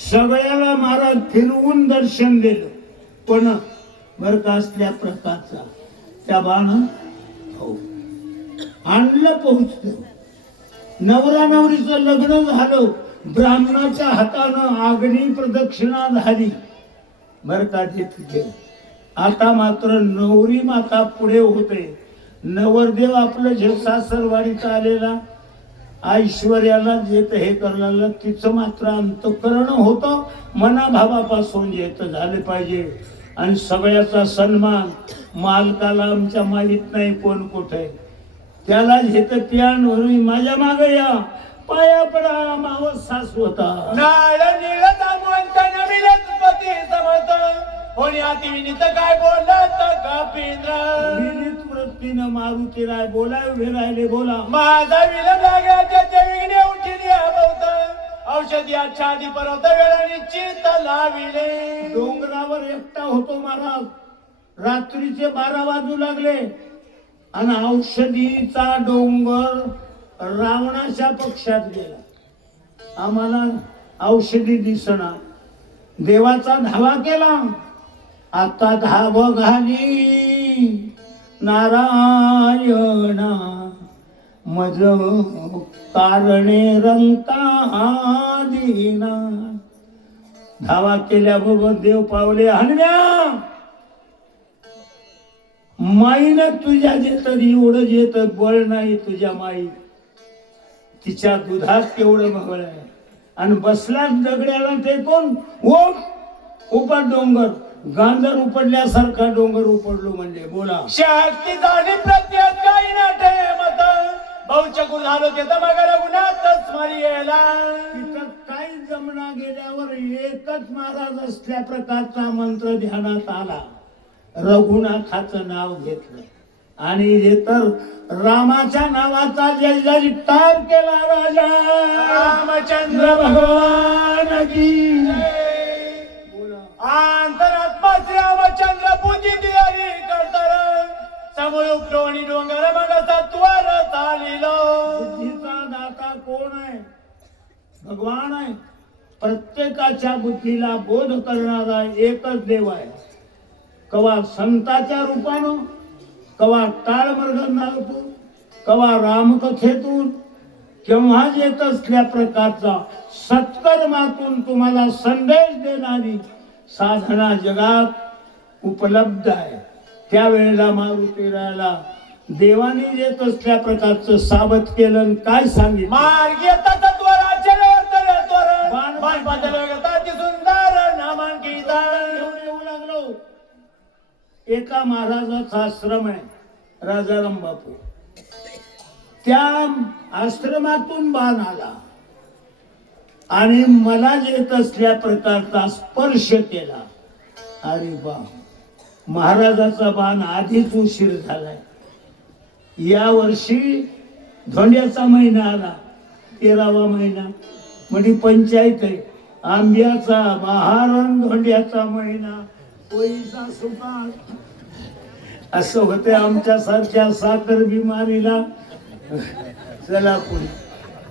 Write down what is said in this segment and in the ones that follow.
सगळ्याला महाराज फिरवून दर्शन दिलं. पण बर का असल्या प्रकारचा त्या बाण आणलं पोहोचलं. नवरा नवरीचं लग्न झालं. ब्राह्मणाच्या हातानं आग्नी प्रदक्षिणा झाली बर का तिथे. आता मात्र नवरी माता पुढे होते. नवरदेव आपलं जे सासरवाडीत आलेला ऐश्वर्याला जेत हे करायला तिचं मात्र अंतःकरण होतं. मनाभावापासून येत झाले पाहिजे. आणि सगळ्याचा सन्मान मालकाला आमच्या माहित नाही कोण कुठे त्याला घेत प्यान म्हणून माझ्या मागे या पाया पडा मावस सासू होता. नाळ नीळ दामवंत नविलच पती समर्थ कोणी अति विनीत काय बोलत कपिंद्र. विनीत वृत्तीनं मारुती राय बोला उभे राहिले बोला. माझा विलंब लागल्याचे ते विघ्ने उठिली अभवत औषधी आच्छादी परत वेळ निश्चित लाविले. डोंगरावर एकटा होतो महाराज. रात्रीचे 12 वाजू लागले आणि औषधीचा डोंगर रावणाच्या पक्षात गेला. आम्हाला औषधी दिसना. देवाचा धावा केला. आता धाव घाली नारायणा मज कारणे रंका दीना. धावा केल्याबरोबर देव पावले हनव्या माईनं तुझ्या जेत एवढं जेत बळ नाही तुझ्या माई. तिच्या दुधात केवढं बळ आहे. आणि बसला दगड्याला ते कोण उपट डोंगर गांधर उपडल्यासारखा डोंगर उपडलो म्हणजे बोला. शक्ती झाली प्रत्येक काही ना ठेमत बहुचकूर झालो ते तमागर गुणातच मरी गेला. तिथं काही जमना गेल्यावर एकच महाराज असल्या प्रकारचा मंत्र ध्यानात आला. रघुनाथाचं नाव घेतलं आणि हे तर रामाच्या नावाचा जय जयकार केला. राजा रामचंद्र भगवान की अंतरात्मा श्रीरामचंद्र बुद्धी दियारी करतर समोर उपटोणी डोंगर मग सत्वर चालिलो. बुद्धीचा दाता कोण आहे? भगवान आहे. प्रत्येकाच्या बुद्धीला बोध करणारा एकच देव आहे. कवा संताच्या रूपानं कवा टाळ मृदंगातून कवा रामकथेतून केव्हा येत असल्या प्रकारचा सत्कर्मातून तुम्हाला संदेश देणारी साधना जगात उपलब्ध आहे. त्यावेळेला मारुतीराला देवाने येत असल्या प्रकारचं सावध केलं. काय सांगितलं? मार्ग सुंदर नामांकित येऊ लागलो. एका महाराजाचा आश्रम आहे राजाराम बापू. त्या आश्रमातून बाण आला आणि मला येत असल्या प्रकारचा स्पर्श केला. अरे बा, महाराजाचा बाण आधीच उशीर झालाय. या वर्षी धोंड्याचा महिना आला 13वा महिना म्हणजे पंचायत आहे. आंब्याचा बहार धोंड्याचा महिना पैसा सुकाळ असं होते. आमच्या सारख्या साखर बिमारीला चला पुढे.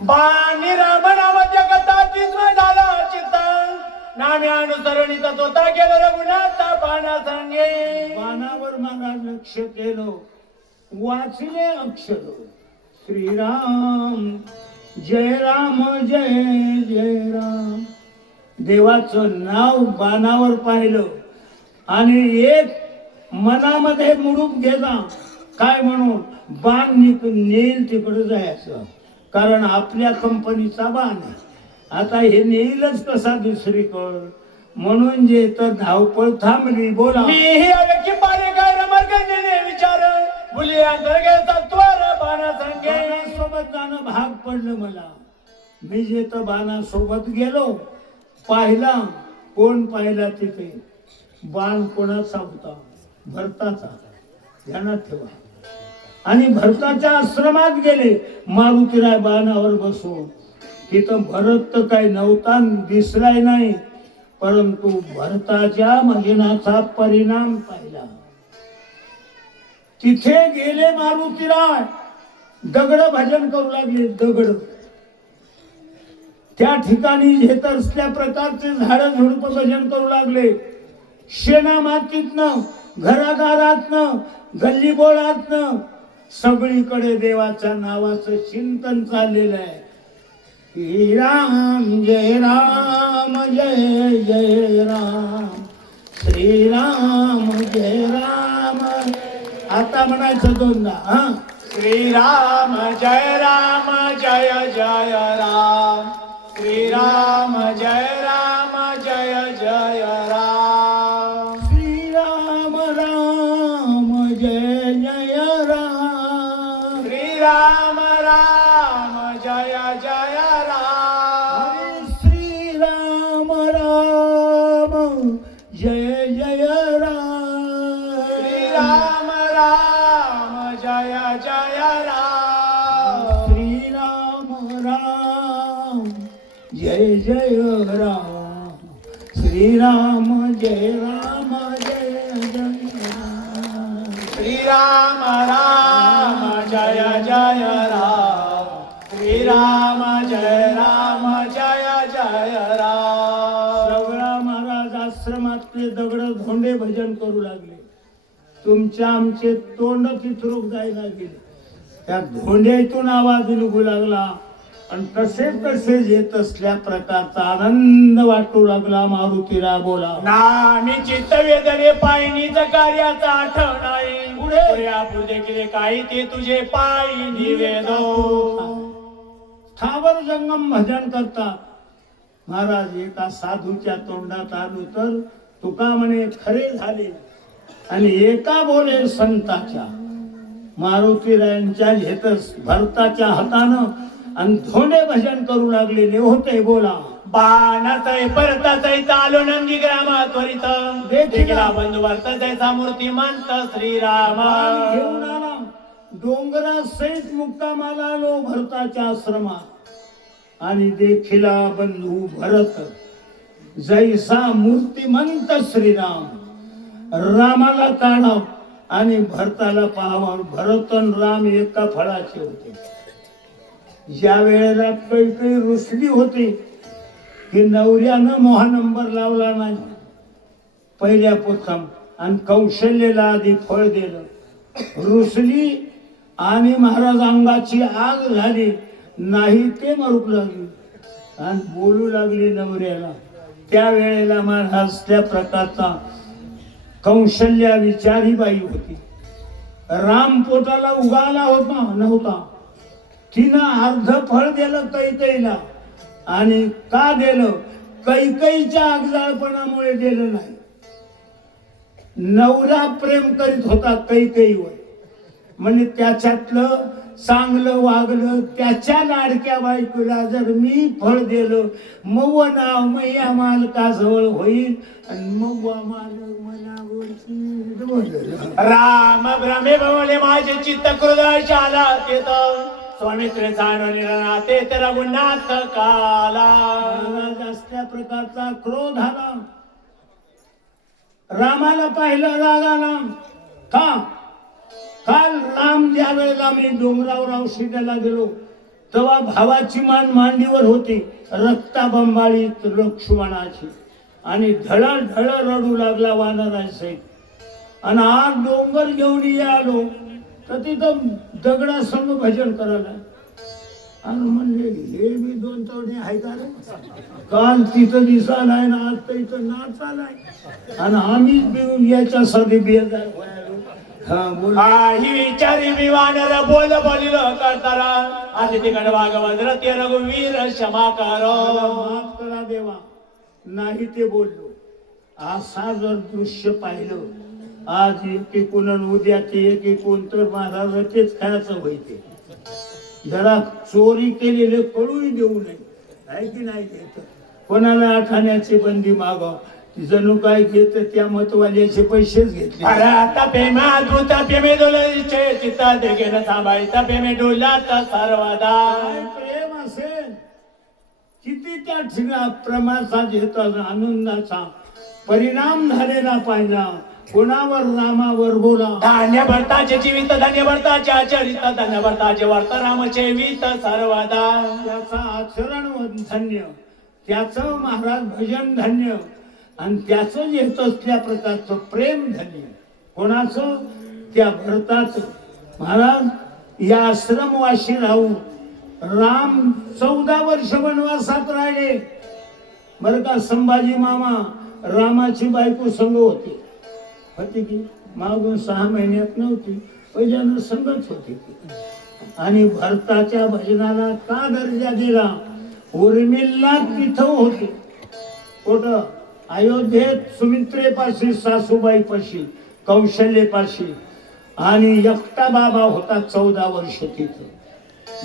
बाणी राम नाम जगतात विस्मय झाला चित्तन नामे अनुसरणीचा तोता गेला रघुनाथ बाणा सांगे. बाणावर मला लक्ष केलं. वाचले अक्षर श्रीराम जय राम जय जय राम. देवाचं नाव बाणावर पाहिलं आणि एक मनामध्ये मुडूप घेतला. काय म्हणून बाण नेईल तिकडे जायचं. कारण आपल्या कंपनीचा बाण आहे. आता हे नेईलच कसा दुसरीकडं. म्हणून जे तर धावपळ थांबली. बोला. मी ही व्यक्ती पारे काय रमरगंजने विचार मुली अंतर्गत तत्वर बाणा सांगे. सोबत जाणं भाग पडलं मला. मी जे तर बाणासोबत गेलो. पाहिला. कोण पाहिला तिथे? बाण कोणाचा होता? भरताचा. ध्यानात ठेवा. आणि भरताच्या आश्रमात गेले. मारुतीराय बाणावर बसून. तिथं भरत तर काही नव्हता, दिसलाय नाही. परंतु भरताच्या भजनाचा परिणाम पाहिला. तिथे गेले मारुतीराय. दगड भजन करू लागले. दगड त्या ठिकाणी घेत असल्या प्रकारचे झाडं झुडप भजन करू लागले. शेणा मातीतनं, घरादारातनं, गल्लीबोळातनं सगळीकडे देवाच्या नावाचं चिंतन चाललेलं आहे. राम जय जय राम, श्रीराम जय राम. आता म्हणायचं दोनदा. हा, श्रीराम जय जय राम, श्रीराम जय जय राम. श्रीराम राम जय जय राम, श्रीराम जय जय राम. श्रीराम राम जय जय राम, श्रीराम जय जय राम. श्रीराम राम जय जय राम, श्रीराम जय जय राम. श्रीराम जय जय राम, श्रीराम जय जय राम. सगळा महाराज आश्रमातले दगड धोंडे भजन करू लागले. तुमच्या आमचे तोंड पितरूक जायला गेले. त्या धोंड्यातून आवाज निघू लागला आणि तसे तसे येत असल्या प्रकारचा आनंद वाटू लागला. मारुतीला बोला. नामी चित्त वेदने पायनीच कार्याचा आठवण नाही. पुढे पुढे केले काही ते तुझे पायी निवेदो. स्थावर जंगम भजन करतात. महाराज एका साधूच्या तोंडात आलो तर तुका म्हणे खरे झाले आणि एका बोले संताच्या. मारुतीरायांच्या घेतच भरताच्या हातानं आणि धोंडे भजन करू लागलेले होते. बोला. बाणाचय परताचय चालो नंदी ग्रामात त्वरित. देखीला बंधू भरताचयचा मूर्तिमंत श्रीराम. घेऊन आला डोंगरा सहित मुक्कामाला आलो भरताच्या आश्रमात आणि देखीला बंधू भरत जैसा मूर्तिमंत श्रीराम. रामाला काढाव आणि भरताला पाहावा. भरत आणि राम एका फळाचे होते. ज्या वेळेला काही रुसली होती की नवऱ्यानं मोहा नंबर लावला नाही पहिल्या प्रथम आणि कौशल्याला आधी फळ दिलं. रुसली आणि महाराज अंगाची आग झाली नाही ते मरूक लागली आणि बोलू लागली नवऱ्याला. त्या वेळेला महाराज त्या प्रकारचा कौशल्या विचारी बाई होती. राम पोटाला उगाला होता नव्हता. तिनं अर्ध फळ दिलं कैकईला आणि का दिलं? कैकईच्या अगजाळपणामुळे दिलं नाही. नवरा प्रेम करीत होता कैकईवर म्हणजे त्याच्यातलं चांगलं वागलं. त्याच्या लाडक्या बायकोला जर मी फळ दिलं मग नाव मैया मालकाजवळ होईल आणि मग मालक मनावरती. राम भ्रमे भवले माझे चित्त हृदय शाला तेत. स्वामित्रे जाणून ते तर गुणात काला. असल्या प्रकारचा क्रोध आला. रामाला पाहिलं राग आला. का? काल राम ज्या वेळेला मी डोंगरावर औषधाला गेलो तेव्हा भावाची मान मांडीवर होती रक्ताबंबाळीत लक्ष्मणाची आणि ढळ रडू लागला वानरांसहित. आणि आज डोंगर घेऊन आलो तर तिथं दगडासंग भजन करायला. आणि म्हणले हे मी दोन तोडणे आहे का रे? काल तिथं दिसालाय ना आज तर इथं नाच आलाय आणि आम्हीच बिळून याच्यासाठी बेजार व्हायलो. ही विचारी मी वानर बोल बोलिलो करतारा. आधी तिकडे वागवज्र ते रघुवीर क्षमा करो. माफ करा देवा नाही ते बोललो. असा जर दृश्य पाहिलं आज एकीकून उद्या ते एकीकून तर महाराज तेच खायचं व्हायचे. जरा चोरी केलेले कळूही देऊ नये आहे की नाही. घेत कोणाला आठाण्याची बंदी मागाव जणू काय घेत त्या मतवाल्याचे पैसेच घेतले. आता पेमा दूत पेमे डोलचे चित्ता देखील थांबायचा पेमे डोलात सर्वदा. प्रेम असेल किती त्या ठिकाणी प्रेमाचा घेतो आनंदाचा परिणाम झालेला पाहिजे. कोणावर? रामावर बोला. धान्य भरताचे जीवित धन्य भरताचे आचरित धन्य भरताचे वर्त रामचे वित सर्वदा. त्याचं आचरण धन्य, त्याचं महाराज भजन धन्य, आणि त्याचं येत असल्या प्रकारचं प्रेम धन्य. कोणाचं? त्या भरताचं. महाराज या आश्रमवाशी राहू राम 14 वर्ष वनवासात राहिले बरं का. संभाजी मामा रामाची बायको संग होती की मागून 6 महिन्यात नव्हती, पहिल्यानं संगत होती. आणि भरताच्या भजनाला का दर्जा दिला? उर्मिला तिथं होते. कुठं? अयोध्येत सुमित्रेपाशी, सासूबाईपाशी, कौशल्यपाशी. आणि एकटा बाबा होता 14 वर्ष तिथं.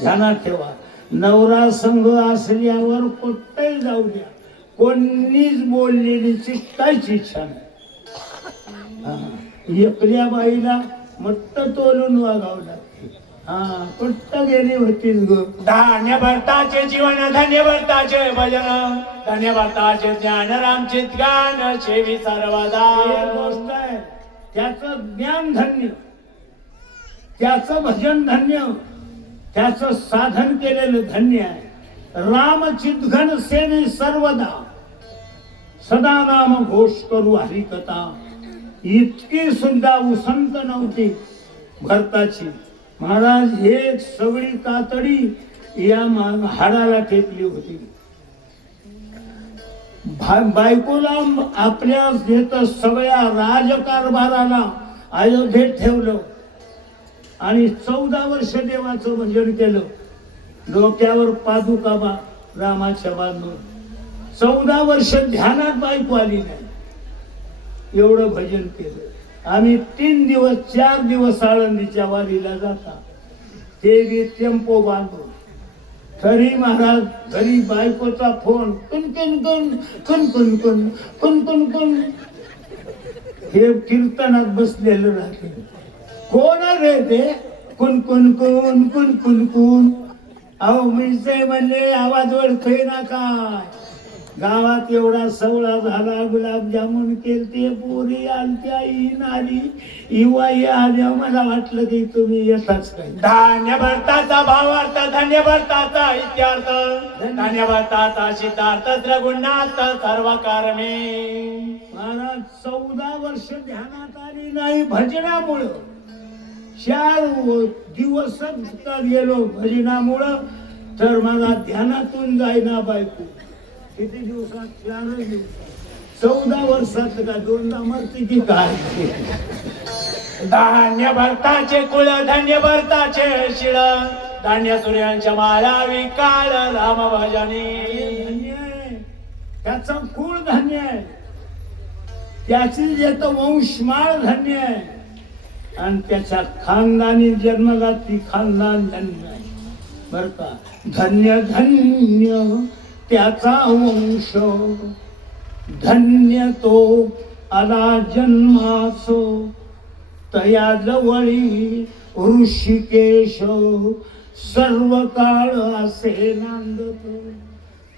ध्यानात ठेवा, नवरा संघ असल्यावर कुठेही जाऊ द्या, कोणीच बोललेली चित्ताची इच्छा नाही. एकल्या बाईला मट्ट तोलून वागावं लागते. कुठं गेली होतीस ग? धान्य भरताचे जीवन धन्य भरताचे भजन धन्य भरताचे ज्ञान रामचित गान सेवी सर्वदा. एक गोष्ट आहे, त्याचं ज्ञान धन्य, त्याचं भजन धन्य, त्याचं साधन केलेलं धन्य आहे. रामचित घन सेवी सर्वदा, सदा नाम घोष करू हरिकथा. इतकी सुद्धा उसंत नव्हती भरताची. महाराज हे सगळी कातडी या हाडाला टेकली होती. बायकोला आपल्या सगळ्या राजकारभाराला अयोध्येत ठेवलं आणि 14 वर्ष देवाचं भजन केलं. डोक्यावर पादुका रामाच्या बांधून 14 वर्ष ध्यानात बायको आली नाही. एवढं भजन केलं. आम्ही 3 दिवस 4 दिवस आळंदीच्या वारीला जाता, ते बी टेम्पो बांधून. तरी महाराज घरी बायकोचा फोन कुन कुन कुन कुन कुन कुन कुन कुन कुन. हे कीर्तनात बसलेलं राहते. कोण रे ते? कुन कुन कुन कुन कुन कुन. अहो मी ते म्हणले आवाज ओळखय ना काय. गावात एवढा सवळा झाला, गुलाबजामुन केलते, पोरी आलत्या, ईन आली, इवाई आल्या. मला वाटलं की तुम्ही येताच काय. धान्य भरताचा भावार्थ धन्य भरताचा इत्यार्थ धन्य भरताचा सिद्धार्थ रघुनाथ सर्व कर्मे. महाराज 14 वर्ष ध्यानात आली नाही भजनामुळं. 4 दिवसच गेलो भजनामुळं, तर मला ध्यानातून जाईना बायको. किती दिवसात? 4 दिवसात. 14 वर्षात का 2दा मरते की काय? धान्य भरताचे कुळ धन्य भरताचे शिळ धान्य सूर्यांच्या माया विकाळ राम भजनी. धन्य आहे त्याचं कुळ, धन्य आहे त्याची येत वंशमाळ, धन्य आहे. आणि त्याच्या खानदानी जन्मला ती खानदान धन्य आहे बर का. धन्य धन्य त्याचा वंश, धन्य तो आला जन्मासो, तया जवळी ऋषिकेश सर्व काळ असे नांदतो.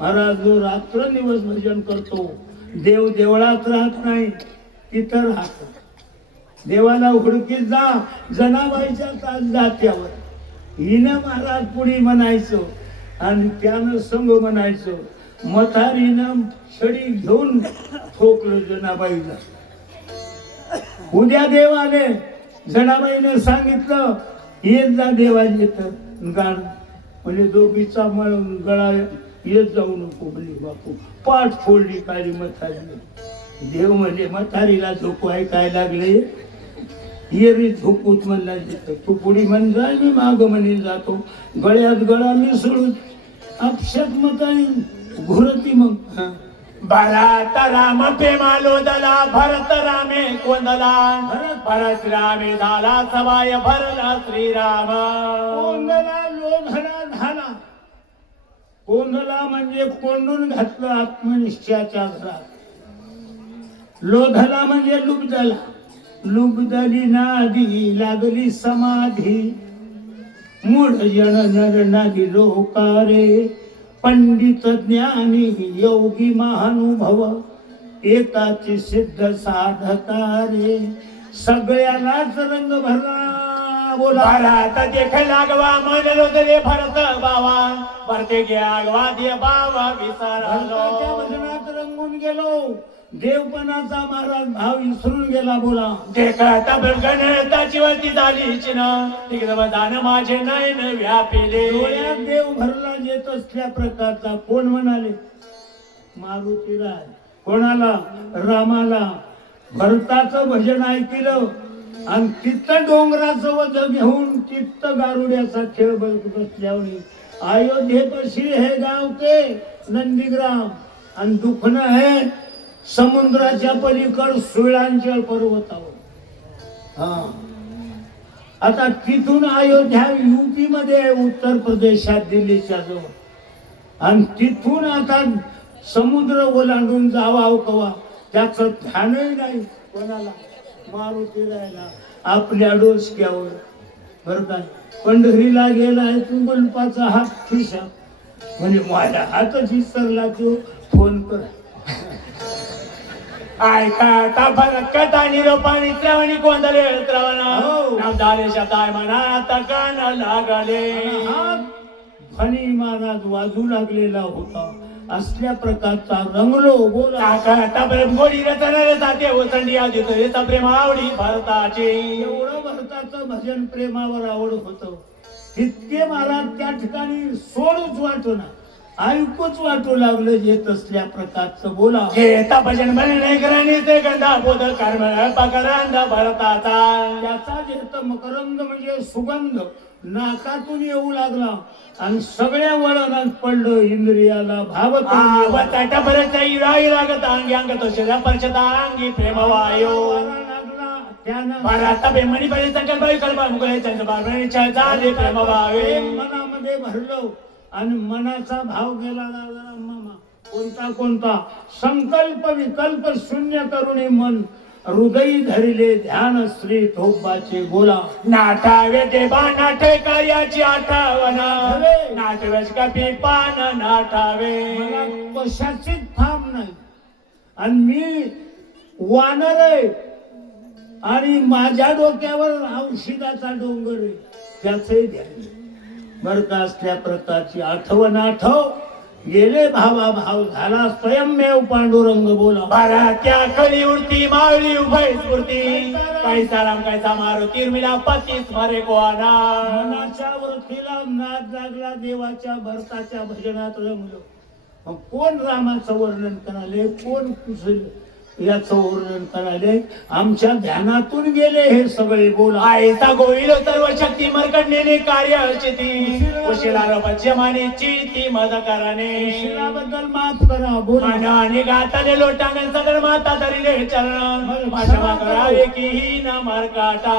महाराज जो रात्रंदिवस भजन करतो, देव देवळात राहत नाही, तिथं राहतो. देवाला हुडकीत जा, जनाबाईच्या जात्यावर. हिनं महाराज पुढे म्हणायचो आणि त्यानं संग म्हणायचो. मथारीनं छडी घेऊन ठोकलं जनाबाईला. उद्या देव आले, जनाबाईने सांगितलं येत जा देवाला येतं गाण. म्हणजे दोघीचा गळा येत जाऊ नको म्हणजे बापू. पाठ फोडली काळी मथारी. देव म्हणजे मथारीला झोपू ऐकाय लागले. ये रे झोपूत म्हणला येतं. तू पुढे म्हण जाय, मी माग म्हणे जातो. गळ्यात गळा मिसळून अपशत मताई घुरती. मग भरत राम प्रेमा लोदला भरत रामे कोंदला भरत रामे झाला सवाय भरला श्रीराम. कोंदला लोधला झाला. कोंदला म्हणजे कोंडून घातलं आत्मनिश्चयाच्या घरात. लोधला म्हणजे लुब्धला. लुब्धली नादी लागली समाधी. मूढ जन नर नादी लोकारे. पंडित ज्ञानी योगी महानुभव एकाची सिद्ध साधता रे सगळ्यालाच रंग भरला बोला भरत देख लागवा म्हणलो तरी भरत बावा भरते गे आगवा दे बावा भरताच्या विसरलो भजनात रंगून गेलो देवपणाचा महाराज भाव विसरून गेला बोला देखत गणताची वरती झाली चिन्ह तिकडे दान माझे नयन व्यापिले डोळ्यात देव भरला येत असल्या प्रकारचा कोण म्हणाले मारुतीराज कोणाला रामाला भरताचं भजन ऐकलं आणि तिथं डोंगराचं वज घेऊन तिथं गारुड्याचा खेळ बघत असल्यावर अयोध्येपाशी हे गाव ते नंदीग्राम आणि दुखणं हे समुद्राच्या पलीकड सुळांचल पर्वतावर हा आता तिथून अयोध्या युपी मध्ये उत्तर प्रदेशात दिल्लीच्या जवळ आणि तिथून आता समुद्र ओलांडून जावा कवा त्याचं ध्यानही नाही कोणाला मारुती राहिला आपल्या डोसक्यावर बरं काय पंढरीला गेलाय तू गुलपाचा हात खिशा म्हणजे माझ्या हातच विसरला तो फोन कर ऐका भरत कथा निरोपाणी श्रवणी गोंधळे श्रवणा हो. नाव झाले शताय मनात कान लागले हात फणी महाराज वाजू लागलेला होता असल्या प्रकारचा रंगलो बोला गोडी रचणारे साथे ओसंडी आधी प्रेम आवडी भरताचे एवढं भरताचं भजन प्रेमावर आवड होत तितके मला त्या ठिकाणी सोडूच वाटना ऐकूच वाटू लागलं येत असल्या प्रकारचं बोला घेता भजन म्हणणे करणे ते गंधा बोध कर्म पकरांध भरताचा त्याचा जेत मकरंद म्हणजे सुगंध नाकातून येऊ लागला आणि सगळ्या वळणात पडलं इंद्रियाला भावत लागत अंगी अंग तो शेजा परचता अंगी प्रेम वायो लागला त्यानं भरता बेमणी पडे संकल्प कल्पा मुकुले त्यांचं बाळगणे झाले प्रेम वावे प्रेम मनामध्ये भरलं आणि मनाचा भाव गेला लागला मामा कोणता कोणता संकल्प विकल्प शून्य करुणी मन हृदय धरिले ध्यान श्री ठोबाचे बोला नाठावे देवा नाठे कार्याची आठवणा नाठव्याच कपी पान नाठावे मला कशाचीच थांब नाही आणि मी वानर आहे आणि माझ्या डोक्यावर औषधाचा डोंगर आहे त्याचंही ध्यान बर का असल्या प्रकारची आठवण आठव गेले भावा भाव झाला स्वयंमेव पांडुरंग बोला भरात्या कळी उडती मावळी उभय स्फूर्ती कैसा राम कैसा मारुती मिला पती स्मरे कोआना मनाच्या वृत्तीला नाद लागला देवाच्या भरताच्या भजनात रंगलो मग कोण रामाचं वर्णन कराले कोण कुशल याचं वर्णन कराले आमच्या ध्यानातून गेले हे सगळे बोला आयता गोविल सर्व शक्ती मरकडलेले कार्य चिती उशिला पश्चिमाने चिती मद कराने शिलाबद्दल माफ करा बोला आणि गाताने लोटांगण सदर माता धरिले चरण भाषा करावे की ही न मरकाटा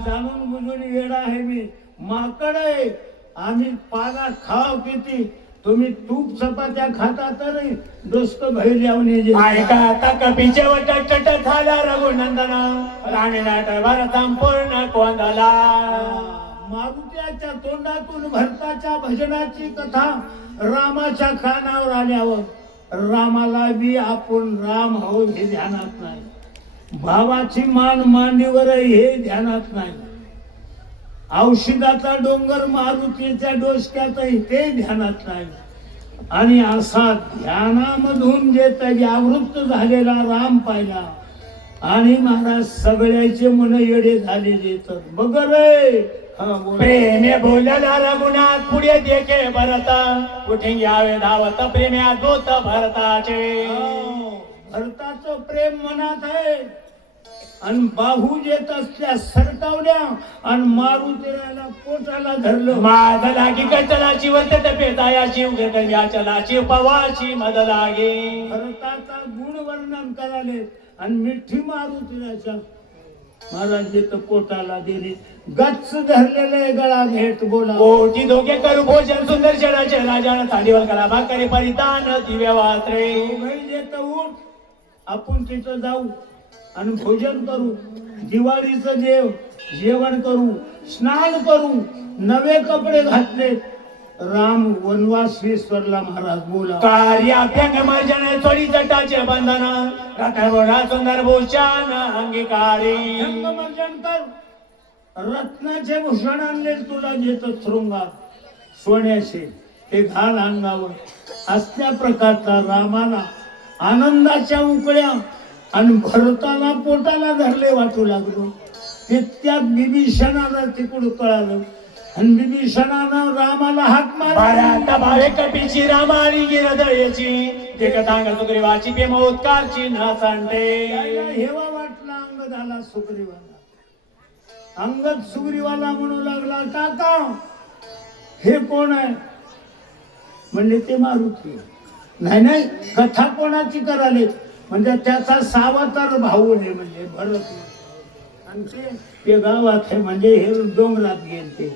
जाणून बुजून वेडा आहे मी माकड आहे आम्ही पाला खाव किती तुम्ही तूप चपात्या खाता तर डोसक घरी लावून ऐका आता कपीचे वटट झाला रघुनंदना राणी नाट भर संपूर्ण कोंदला मारुत्याच्या तोंडातून भरताच्या भजनाची कथा रामाच्या कानावर आल्यावर रामाला बी आपण राम हो हे ध्यानात नाही भावाची मान मांडीवर आहे हे ध्यानात नाही औषधाचा डोंगर मारुतीच्या डोसक्यातही ते ध्यानात नाही आणि असा ध्यानामधून जे आवृत्त झालेला राम पाहिला आणि महाराज सगळ्याचे मन येडे झालेले तर बघ रे प्रेमे बोलला रघुनाथ पुढे देखे भरता कुठे घ्यावे धावत प्रेम्या दूत भरताचे भरताचं प्रेम मनात आहे आणि बाहू येत असल्या सरकावल्या आणि मारुतीला पोटाला धरलं माझ लागी कचलाची वर्त पेतायाची उघड्याची पवाची मद लागे भरताचा गुण वर्णन कराले आणि मिठी मारुतीच्या महाराज येत पोटाला दिली गच्च धरलेले गळा भेट बोला ओटी दोघे करू भोजन सुंदर शेडाचे राजानं थालीवर करा भाकरी परिधान दिव्य वात्रे येत उठ आपण तिथं जाऊ आणि भोजन करू दिवाळीचं जेवण करू स्नान करू नवे कपडे घातले राम वनवास विसरला महाराज बोला. कार्य अभ्यंग मर्जन चोळी जटाचे बंधन रत्नभोळा सुंदर भूषण अंगीकारी रंगमर्जन कर. रत्नाचे भूषण आणले तुला घेत शृंगार सोन्याचे ते घाल अंगावर. असल्या प्रकारचा रामाला आनंदाच्या उकळ्या आणि भरताला पोटाला धरले वाटू लागलो. तितक्यात बिभीषणाला तिकडून कळालं आणि बिभीषणानं रामाला हाक मारला. भारत भावे कपीची रामारी गिरदयची देखतांग सुग्रीवाची प्रेमोत्कारची न सांडते. त्याला हेवा वाटला अंग झाला सुग्रीवाला. अंगद सुग्रीवाला म्हणू लागला काका हे कोण आहे म्हणजे ते मारुती. नाही नाही कथा कोणाची कराले म्हणजे त्याचा सावतर भाऊ आहे म्हणजे भरत. आणि ते गावात आहे म्हणजे हे डोंगरात गेलते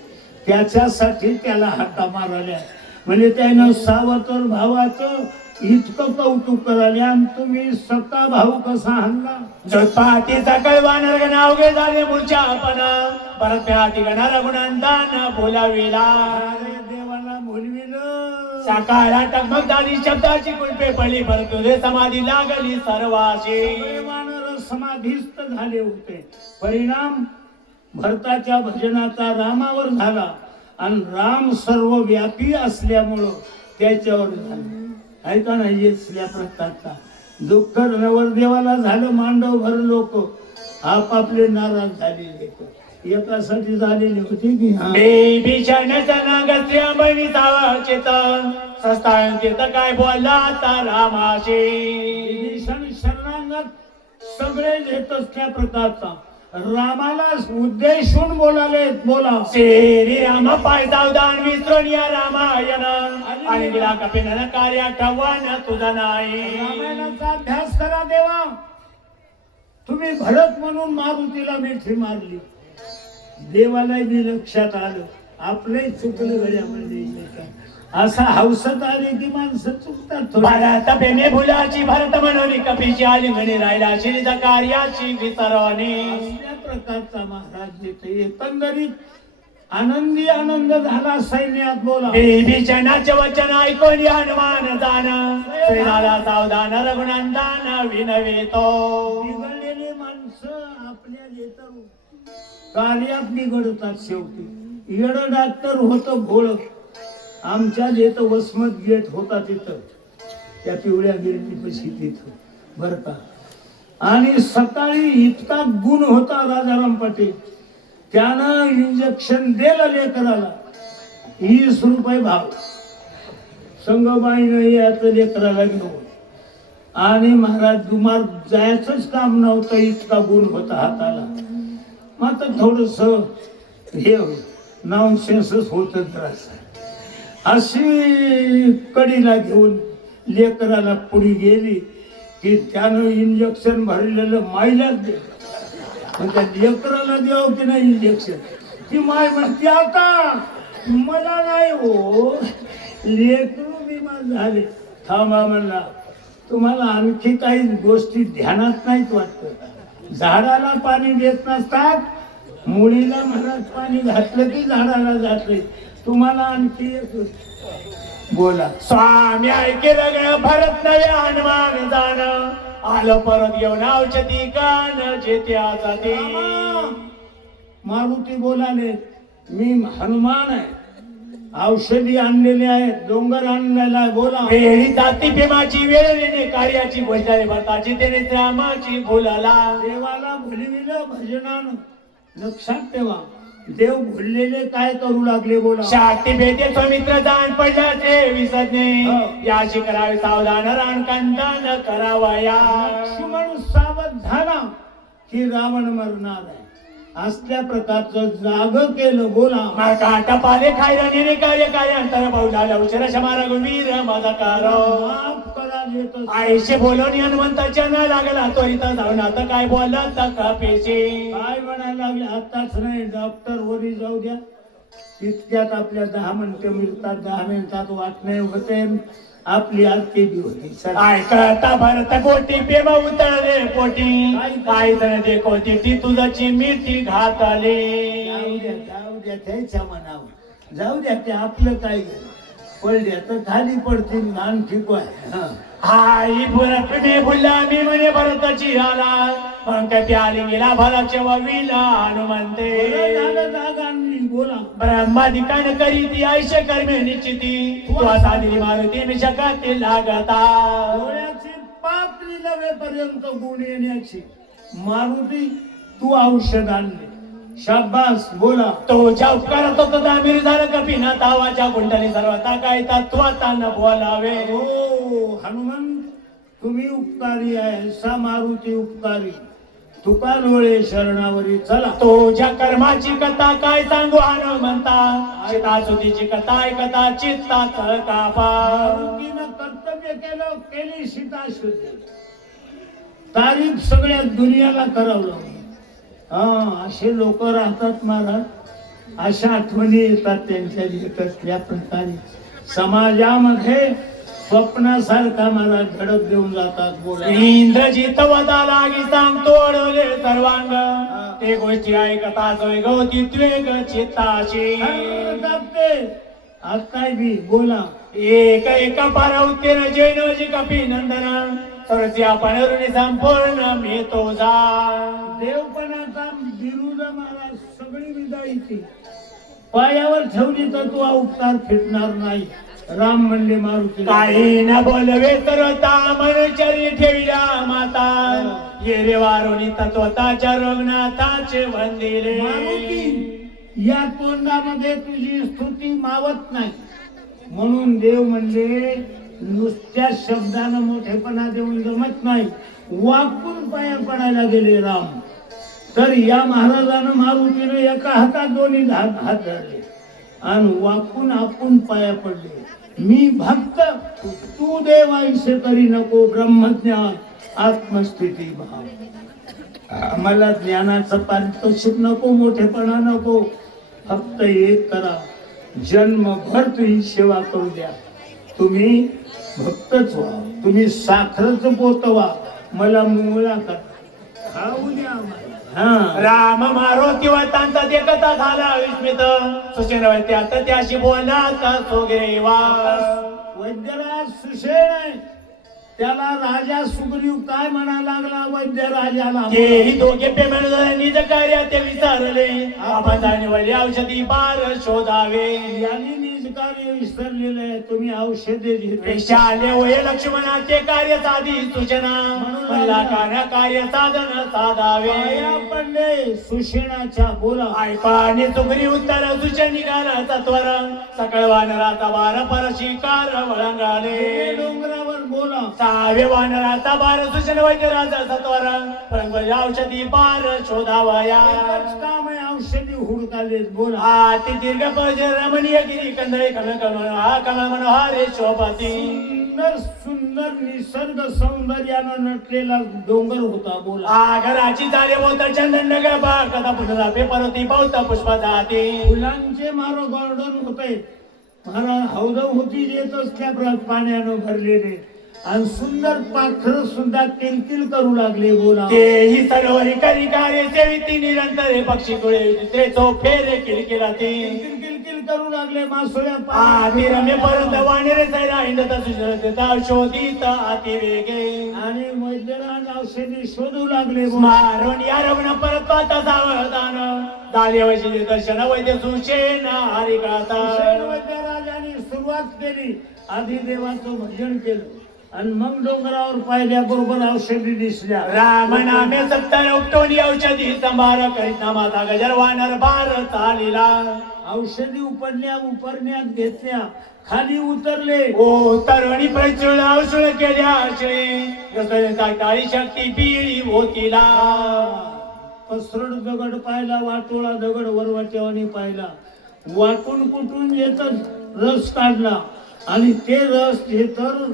त्याच्यासाठी त्याला हाका मारल्या. म्हणजे त्यानं सावतर भावाचं इतकं कौतुक कराले आणि तुम्ही सख्खा भाऊ कसा हल्ला. जोतपातीचा कळवानर नावगे झाले मूर्छा आपण परत प्याती गणा रघुनंदन बोलाविला. अरे देवाला भुलविलं. साकारा टकमक झाली शब्दाची कुलपे पडली परत तुझे समाधी लागली सर्वाशी. सगळे वानर समाधीस्थ झाले होते. परिणाम भरताच्या भजनाचा रामावर झाला आणि राम सर्व व्यापी असल्यामुळं त्याच्यावर झालं. ऐका नाही असल्या प्रकारचा दुःख नवरदेवाला झालं. मांडव भर लोक आपापले नाराज झालेले एकासाठी झालेले होते की काय बोलला आता रामाशी. विभीषण शरणागत सगळे घेतच त्या प्रकारचा रामाला उद्देशून बोलाले. बोला श्री राम पाय सावधान विसरून या रामायण आणि दिला कपिन कार्य ठेवण तुझा नाही. रामायणाचा अभ्यास करा देवा. तुम्ही भरत म्हणून मारुतीला मिठी मारली. देवाला बी लक्षात आलं आपले चुकलं गड्यामध्ये. असा हौसत आले की माणसं चुकतात. भारत प्रेमे फुलाची भरत म्हणून कपीची आलिंगणी राहिला शिरीचा कार्याची विसरवणे. असल्या प्रकारचा महाराज देते. एकंदरीत आनंदी आनंद झाला सैन्यात. बोला बिभीषणाचे वचन ऐकून हनुमान जाण श्रीराला सावधान रघुनंदन विनवेतो. बिघडलेली माणसं आपल्या येत कार्यात बिघडतात. शेवटी येड डॉक्टर होतं भोळ. आमच्या येत वसमत गेट होता तिथं त्या पिवळ्या गिरणी तिथं बर का. आणि सकाळी इतका गुण होता राजाराम पाटील त्यानं इंजेक्शन दिलं लेकराला 20 रुपये भाव. संगबाईनं याचं लेकराला घेऊन आणि महाराज दुमार जायचंच काम नव्हतं इतका गुण होता हाताला. मात्र थोडस हे नॉनसेन्सच होत त्रास. अशी कडीला घेऊन लेकराला पुढे गेली की त्यानं इंजेक्शन भरलेलं माईलाच दे. त्या लेकराला द्यावं की नाही इंजेक्शन. ती माय म्हणते आता मला नाही हो लेकरू बिमार झाले. थांबा म्हणला तुम्हाला आणखी काही गोष्टी ध्यानात नाहीत वाटत. झाडाला पाणी देत नसतात मुळीला महाराज पाणी घातलं की झाडाला जाते. तुम्हाला आणखी एक बोला. स्वामी ऐके लग्न भरत नव्हे हनुमान जाण आलो परत घेऊन औषधी कान जेत्याचा ते. मारुती बोलाले मी हनुमान आहे. औषधी आणलेले आहेत डोंगर आणलेला आहे. बोला वेळी जाती प्रेमाची वेळ येणे कार्याची गोष्ट भरताची त्याने रामाची बोलाला. देवाला भुलविलं भजनानं. लक्षात ठेवा देव भुललेले काय करू लागले. बोला शाटी भेटे स्वमित्र जाण पडल्याचे विसरणे हो. याची करावे सावधान रानकंदन करावया. लक्ष्मण सावध झाला की रावण मरणार आहे. असल्या प्रकारचं जाग केलं. बोला काटा पाले खायला नेणे कार्य अंतर बहुला उशरा शमारा वीर मदकार माफ करा देतो. आईशे बोलवणी हनुमंताच्या न लागला तो इथं जाऊन आता काय बोलत कपेचे काय म्हणायला लागले आताच नाही डॉक्टर वरी जाऊ द्या. इतक्यात आपल्या 10 मिनिटं मिळतात. 10 मिनिटात वाटणे होते. आपली आरती बी होती. ऐकता भरत गोटी पेमा उतरले पोटी काय जण देखो ती तुझची मिठी घातले. जाऊ द्या त्याच्या मनावर. जाऊ द्या ते आपलं काय गेलं पडल्या तर खाली पडतील घाण ठीक आहे आई तुम्ही बोलला मी म्हणे भरताची आला मग काय प्याली गेला भराच्या वावीला हनुमंते झालं जागांनी बोला ब्रह्मादिकान करी ती आयुष्य कर्मे निश्चिती तू असा दिली मारुती मी जगातील लागता डोळ्याची पापणी लवेपर्यंत गुण येण्याची मारुती तू औषध आणले शाबास बोला तो ज्या उपकारात होतो दामीर झालं कपिना तावाच्या गुंडाने सर्वता काय तत्वाता न बोलावे हो हनुमंत तुम्ही उपकारी आहे सा मारुती उपकारी तुका डोळे शरणावरी चला तो ज्या कर्माची कथा काय सांगू हनुमंता चितासुतीची कथा ऐकता चित्तात कापा मारुतीनं कर्तव्य केली सीताशुद्धी तारीफ सगळ्या दुनियाला करावलं हा असे लोक राहतात महाराज अशा आठवणी येतात त्यांच्या कसल्या प्रकारे समाजामध्ये स्वप्नासारखा मला धडक देऊन जातात बोला इंद्रजित वदा लागी सांगतो अडवले सर्वांग ते गोष्टी ऐकता सोय गवती त्वेग चित्ताशी आज काय बी बोला एक एक पारवतेन जैनवजी कपी नंदन सरसी आपण संपूर्ण मी तो जा देवपणाचा बिरुद मला सगळी विदाईची पायावर ठेवली तर तू उपकार फिटणार नाही राम म्हणले मारुती काही न बोलवे सर्वता मनचरी ठेविला माता ये रे वारुणी तत्वताच्या रघुनाथाचे वंदिले मारुती या तोंडामध्ये तुझी स्तुती मावत नाही म्हणून देव म्हणले नुसत्या शब्दानं मोठेपणा देऊन जमत नाही वाकून पाया पडायला गेले राम तर या महाराजानं मारुतीनं एका हातात दोन्ही हात धरले आणि वाकून आपण पाया पडले मी भक्त तू देव ऐसे तरी नको ब्रह्मज्ञान आत्मस्थिती भाव मला ज्ञानाचं पारितोषिक नको मोठेपणा नको फक्त एक करा जन्मभर तुझी सेवा करू द्या तुम्ही भक्तच व्हा तुम्ही साखरच पोतवा मला मुळा कर खाऊ द्या आम्हाला राम मारुती वतांचा देखता झाला विस्मित सुशेन त्यात त्याशी बोलला सोगरेवा वैद्यराज सुषेण आहे त्याला राजा सुग्रीव काय म्हणा लागला वैद्य राजाला तेही दोघे पेमेंट निज कार्य ते विसरले आपण जाणीवली औषधी बार शोधावे यांनी निज कार्य विसरलेलं आहे तुम्ही औषधे घेतले शाले वय लक्ष्मणाचे कार्य साधी सूचना मला कार्य साधन साधावे पाया पडले सुषेणाच्या बोला ऐकाने सुग्री उत्तर सुचे निघाला सत्वर सकळ वानराचा बार पर शिकार वळंगाले डोंगरावर बोला सावे वानराचा बार सुचन वैद्यराजा सत्वर परंग औषधी बार शोधावया काम आहे औषधी हुडकाले बोला आती दीर्घ पज रमणीय गिरी कंदळे कमल मनोहारे शोभती सुंदर सुंदर निसर्ग सौंदर्यानं नटलेला डोंगर होता बोला आगराची झाले बोत चंदन नगर बाग कथा पुन्हा पेपरती पावत पुष्पा जाते फुलांचे मारो गार्डन होते महाराज हौद होती येत असल्या पाण्यानं भरलेले आणि सुंदर पाखर सुद्धा किलकिल करू लागले बोला तेही सरोवरी करी कार्य सेविती निरंतर पक्षी कुळे ते तो फेरे किलकिला ते किलकिल करू लागले मासोळ्या आधी रमे परत वाणिरे सैरा इंदत सुशरता शोधित अति वेगे आणि वैद्यराज औषधी शोधू लागले मारून या रघुन परत पाहता सावधान झाले वैशी दर्शन वैद्य सुशेन हरिकाता वैद्यराजाने सुरुवात केली आधी देवाचं भजन केलं आणि मग डोंगरावर पाहिल्याबरोबर औषधी दिसल्या राम नामे सत्तर उपटोनी औषधी संभार करीत नामाचा गजर वानर बार चालिला औषधी उपरण्यात घेतल्या खाली उतरले ओ तरुणी प्रचुर औषध केल्या श्री टाळी शक्ती पिळी होतीला पसरड दगड पाहिला वाटोळा दगड वरवाट्यावानी पाहिला वाटून कुठून येतच रस काढला आणि ते रस हे तर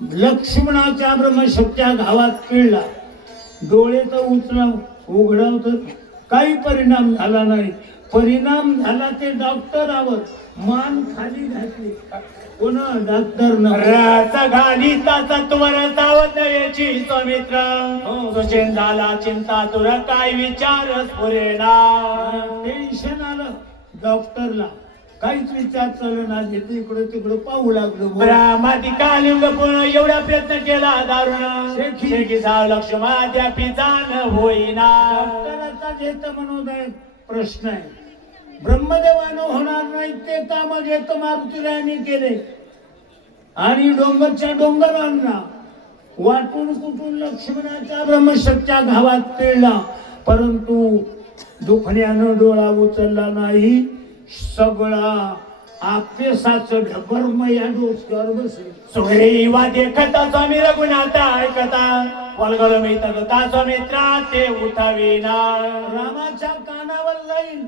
लक्ष्मणाच्या ब्रह्मशक्त्या घावात पिळला डोळे तर उघडवत काही परिणाम झाला नाही परिणाम झाला ते डॉक्टरावर मान खाली घातली कोण डॉक्टर रस घाली तत्वर सावध नव्याची स्वामित्र सुचेन झाला चिंता तुला काय विचार पुरेना टेन्शन आलं डॉक्टरला काहीच विचार चालना घेते इकडं तिकडं पाहू लागलो ब्राह्मणी कालिंग पूर्ण एवढा प्रयत्न केला दारुण शेखी. शेखीचा लक्ष्मा त्या पितान होईना डॉक्टराचा घेत मनोदय प्रश्न आहे ब्रह्मदेवानं होणार नाही ते काम घेत मारुतीरायाने केले आणि डोंगरच्या डोंगरांना वाटून कुठून लक्ष्मणाच्या ब्रह्मशक्त्या घावात पेळला परंतु दुखण्यानं डोळा उचलला नाही सगळा आपेसाचं ढबर्म या डोसक्यावर बसले सोयरी वाद्य कथा स्वामी रघुनाथा ऐकता वलगल मी तगता स्वामी त्राते उठाविना रामाच्या कानावर जाईल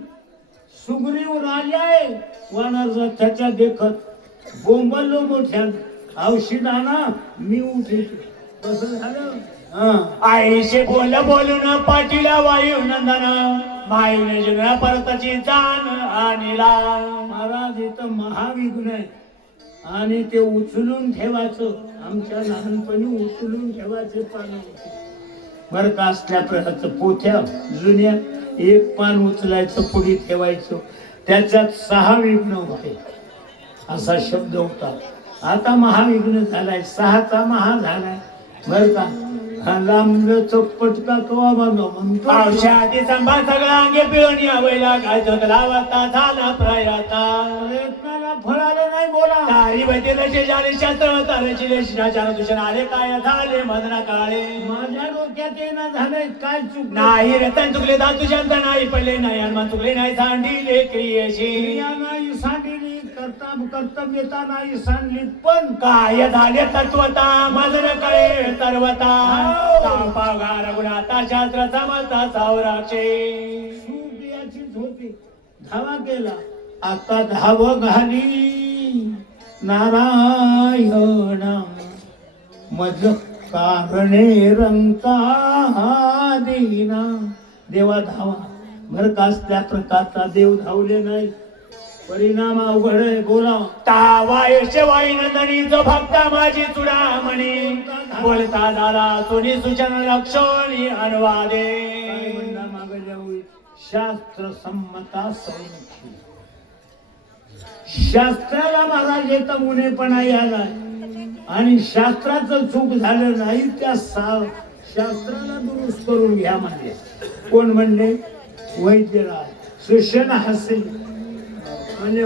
सुग्रीव राजा आहे वानर त्याच्या देखत बोंबलो मोठ्या औषधाना मी उठितो कसं झालं आईशी बोलून पाटीला वायू नंदन माईने जुना परतची जाण आणला महाराज इथं महाविघ्न आहे आणि ते उचलून ठेवायचं आमच्या लहानपणी उचलून ठेवायचे पान बरं का असल्या प्रकारचं पोथ्या जुन्या एक पान उचलायचं पुढे ठेवायचं त्याच्यात 6 विघ्न होते असा शब्द होता आता महाविघ्न झालाय 6चा महा झालाय बर का लांबलं चपटका कवा बांधव म्हणतो औषधी संभा सगळा अंगे पिळून यावयला काय लावता झाला प्रयत्नाला फळ आलं नाही बोला तारी बैठे झाले शास्त्र तारेची लेशाचार दूषण आले काय झाले मदना काळे माझ्या डोक्यात येणं झालंय काय चूक नाही रतन चुकले धातू शांत नाही पडले नाही हनुमान चुकले नाही सांडिले क्रियेशी क्रिया नाही सांडली कर्तव्यता नाही सांडली पण काय झाले तत्वता मदन कळे सर्वता रघुनाथा शास्त्र समजता सावराक्षे सुप्रियाचीच होती धावा केला आता धाव घाली नारायण मज कारणे रंका देना देवा धावा बरं का त्या प्रकारचा देव धावले नाही परिणाम अवघड आहे बोला तावाय शिवाय नंदनी जो भक्ता माझी चुडामणी बोलता झाला सोनी सूचना लक्षणी अनुवादे काय म्हणला मागल्या होईल शास्त्र संमता संरक्षण शास्त्राला महाराज येता मुनेपणा आलाय आणि शास्त्राचं चूक झालं नाही त्या शास्त्राला दुरुस्त करून घ्या म्हणजे कोण म्हणले वैद्यराज शिष्याला हसे म्हणजे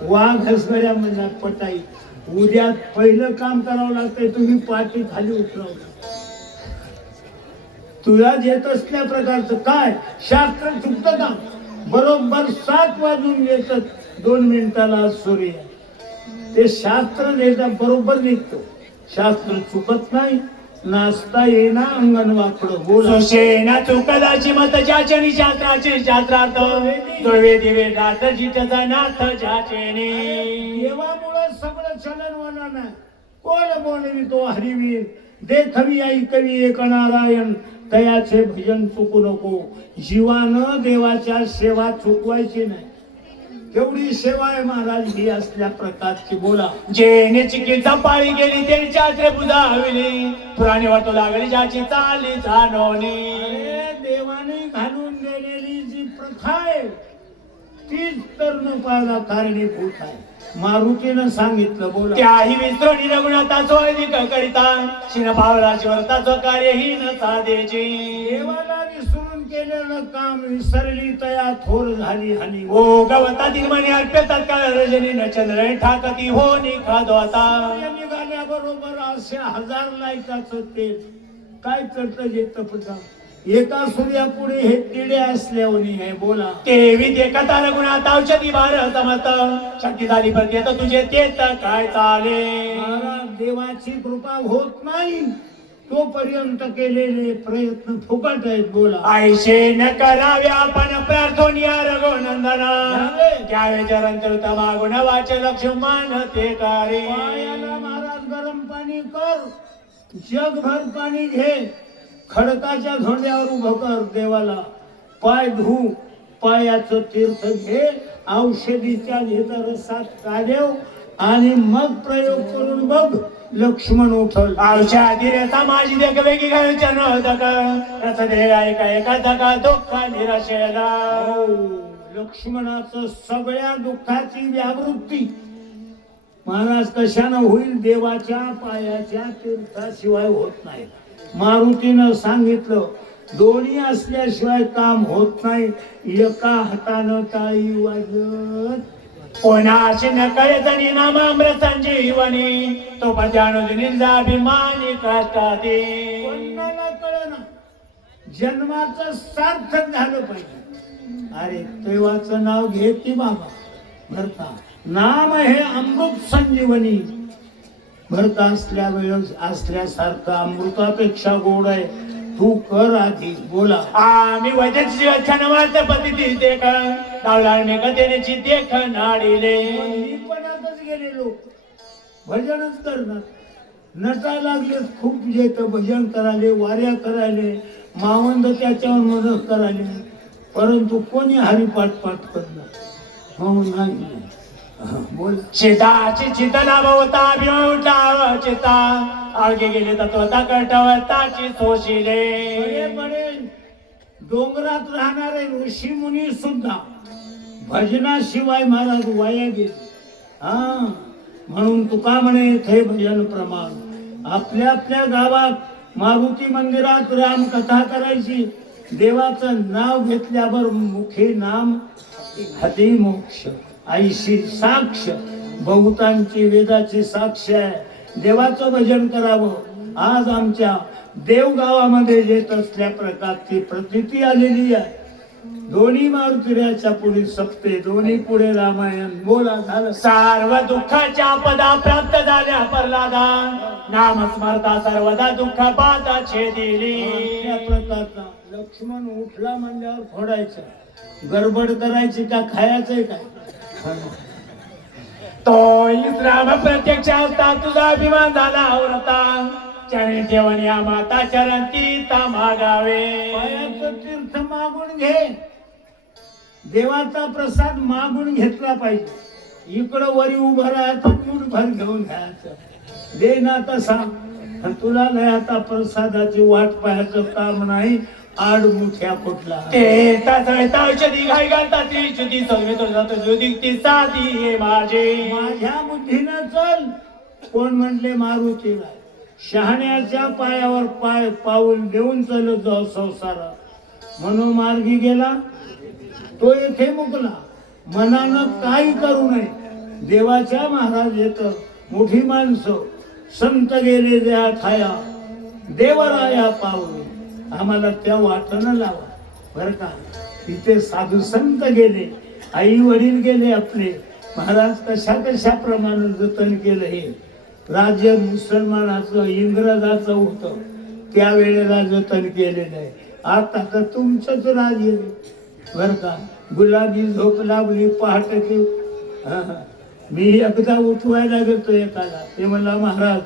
वाघ हसगड्या म्हणणार पटाई उद्या पहिलं काम करावं लागतंय तुम्ही पाठी खाली उतरवलं तुला येत असल्या प्रकारचं काय शास्त्र चुकतं का बरोबर 7 वाजून येतात 2 मिनिटाला सूर्य ते शास्त्र देता बरोबर निघतो शास्त्र चुकत नाही नाचता येणा अंगण वाकडं बोला सुशेना चुकदाची मत ज्याचे शास्त्राचे शास्त्रार्थ जोडवे दिवे गात जिटचा नाथ ज्याचेने देवामुळं सगळं चलन होणार नाही कोण बोलवी तो हरिवीर देखवी ऐकवी एक नारायण तयाचे भजन चुकू नको जीवानं देवाच्या सेवा चुकवायची नाही केवढी सेवा आहे महाराज ही असल्या प्रकारची बोला जेने चिकित्सा पाळी गेली त्यांनी शास्त्रे बुजाविली पुराणे वाटू लागली ज्याची चाली जाणवणी देवाने घालून दिलेली जी प्रथा आहे तीच तर न पाळला कारणीभूत आहे मारुतीनं सांगितलं बोला त्याही विसरणी रघुनाथाचो अधिक करिता शिन पावलाची व्रताचो कार्य ही न साधेची देवाला विसरून केलेलं काम विसरली तया थोर झाली हानी ओ गवतातील मनी अर्प्यतात काळ रजनी न चंद्र ठाकती हो निखादो आता निघाल्याबरोबर असे 1000 लाईटाचं तेल काय चढतं येतं पटा एका सूर्यापुढे हे किडे असल्यावनी आहे बोला तेवी देखता रघुनाथ औषधी भार समत शक्ती झाली प्रत्येत तुझे तेत काय चाले महाराज देवाची कृपा होत नाही तोपर्यंत केलेले प्रयत्न फुकट आहेत बोला आयशे न करावे आपण प्रार्थोनिया रघुनंदना त्यावे चरण कृत मागुण वाचे लक्ष्मण ते कार्य पायाला महाराज गरम पाणी कर जगभर पाणी घे खडकाच्या धोंड्यावर उभं कर देवाला पाय धू पायाचं तीर्थ घे औषधीच्या घेता रसात काढेव आणि मग प्रयोग करून बघ लक्ष्मण उठल औषधी रेता माझी देख वेगळी घालूच्या न दक रस दे एका एका दका दुःख निराशेला लक्ष्मणाचं सगळ्या दुःखाची व्यावृत्ती महाराज कशानं होईल? देवाच्या पायाच्या तीर्थाशिवाय होत नाही. मारुतीनं सांगितलं दोन्ही असल्याशिवाय काम होत नाही. एका हातानं टाळी वाजत कोणाशी न कळे जणी नामामृत संजीवनी तो पद्यानुजनींचा अभिमानी कष्टाते कोणाला कळना. जन्माचं सार्थक झालं पाहिजे. अरे देवाचं नाव घे की बाबा, बर का? नाम हे अमृत संजीवनी, बर का? असल्या वेळेस असल्यासारखं अमृतापेक्षा गोड आहे. तू कर आधी. बोला. आम्ही वैद्यची छान वाटत पती ते डावला मी कथेनेची देख नाडिले मी पण आताच गेलेलो भजनच करणार. नटा लागले खूप जेत भजन करायले, वाऱ्या करायले, मावंद त्याच्यावर मदत करायले, परंतु कोणी हरिपाठ पाठ करणार? हो नाही. बोल. चिताची चितना भवता भिवटा चिता आगे गेले तत्वता कटवताची सोशिले बडे डोंगरात राहणारे ऋषी मुनी सुद्धा भजनाशिवाय महाराज वाया गेले. हा म्हणून तुका म्हणे हे भजन प्रमाण. आपल्या आपल्या गावात मारुती मंदिरात राम कथा करायची. देवाचं नाव घेतल्यावर मुखे नाम हती मोक्ष. ऐशी साक्ष बहुतांची वेदाची साक्ष आहे. देवाचं भजन करावं. आज आमच्या देवगावामध्ये येत असल्या प्रकारची प्रतीती आलेली आहे. दोन्ही मारुतीच्या पुढे सप्ते, दोन्ही पुढे रामायण. बोला. झालं. सर्व दुःखाच्या पदा प्राप्त झाल्या प्रल्हादा नाम स्मरता सर्वदा दुःख पाता छेदिली. त्या प्रकारचा लक्ष्मण उठला म्हणल्यावर फोडायचं, गडबड करायची का खायचंय काय? तो राम प्रत्यक्ष असता तुझा अभिमान झाला व्रता चरण ठेवण या माता चरण तीता मागावे. पायाचं तीर्थ मागून घे. देवाचा प्रसाद मागून घेतला पाहिजे. इकडं वरी उभं राहायचं, मुठभर घेऊन घ्यायचं. दे ना तसा. तुला लय आता प्रसादाची वाट पाहायचं काम नाही. आड मुठ्या कुठला ते तसळता औषधी घाई घालतात त्रिशुद्धी सौम्य तुझा तुझी साधी हे माझे. माझ्या बुद्धीनं चल. कोण म्हणले? मारुतीला. शहाण्याच्या पायावर पाय पाऊल देऊन चालत जाऊ संसारात. म्हणून मार्गी गेला तो येथे मुकला. मनानं काही करू नये. देवाच्या महाराज येत मोठी माणसं संत गेले द्या ठाया देवराया पाऊल. आम्हाला त्या वाटणं लावा बर का. तिथे साधू संत गेले, आई वडील गेले आपले. महाराज कशा कशा प्रमाणे जतन केलं. हे राज्य मुसलमानाचं इंग्रजाचं होतं, त्यावेळेला जतन केलेलं आहे. आता तर तुमचंच राज्य बर का. गुलाबी झोप लागली पहाटे. मी एकदा उठवायला गेलो एकाला. ते म्हणला महाराज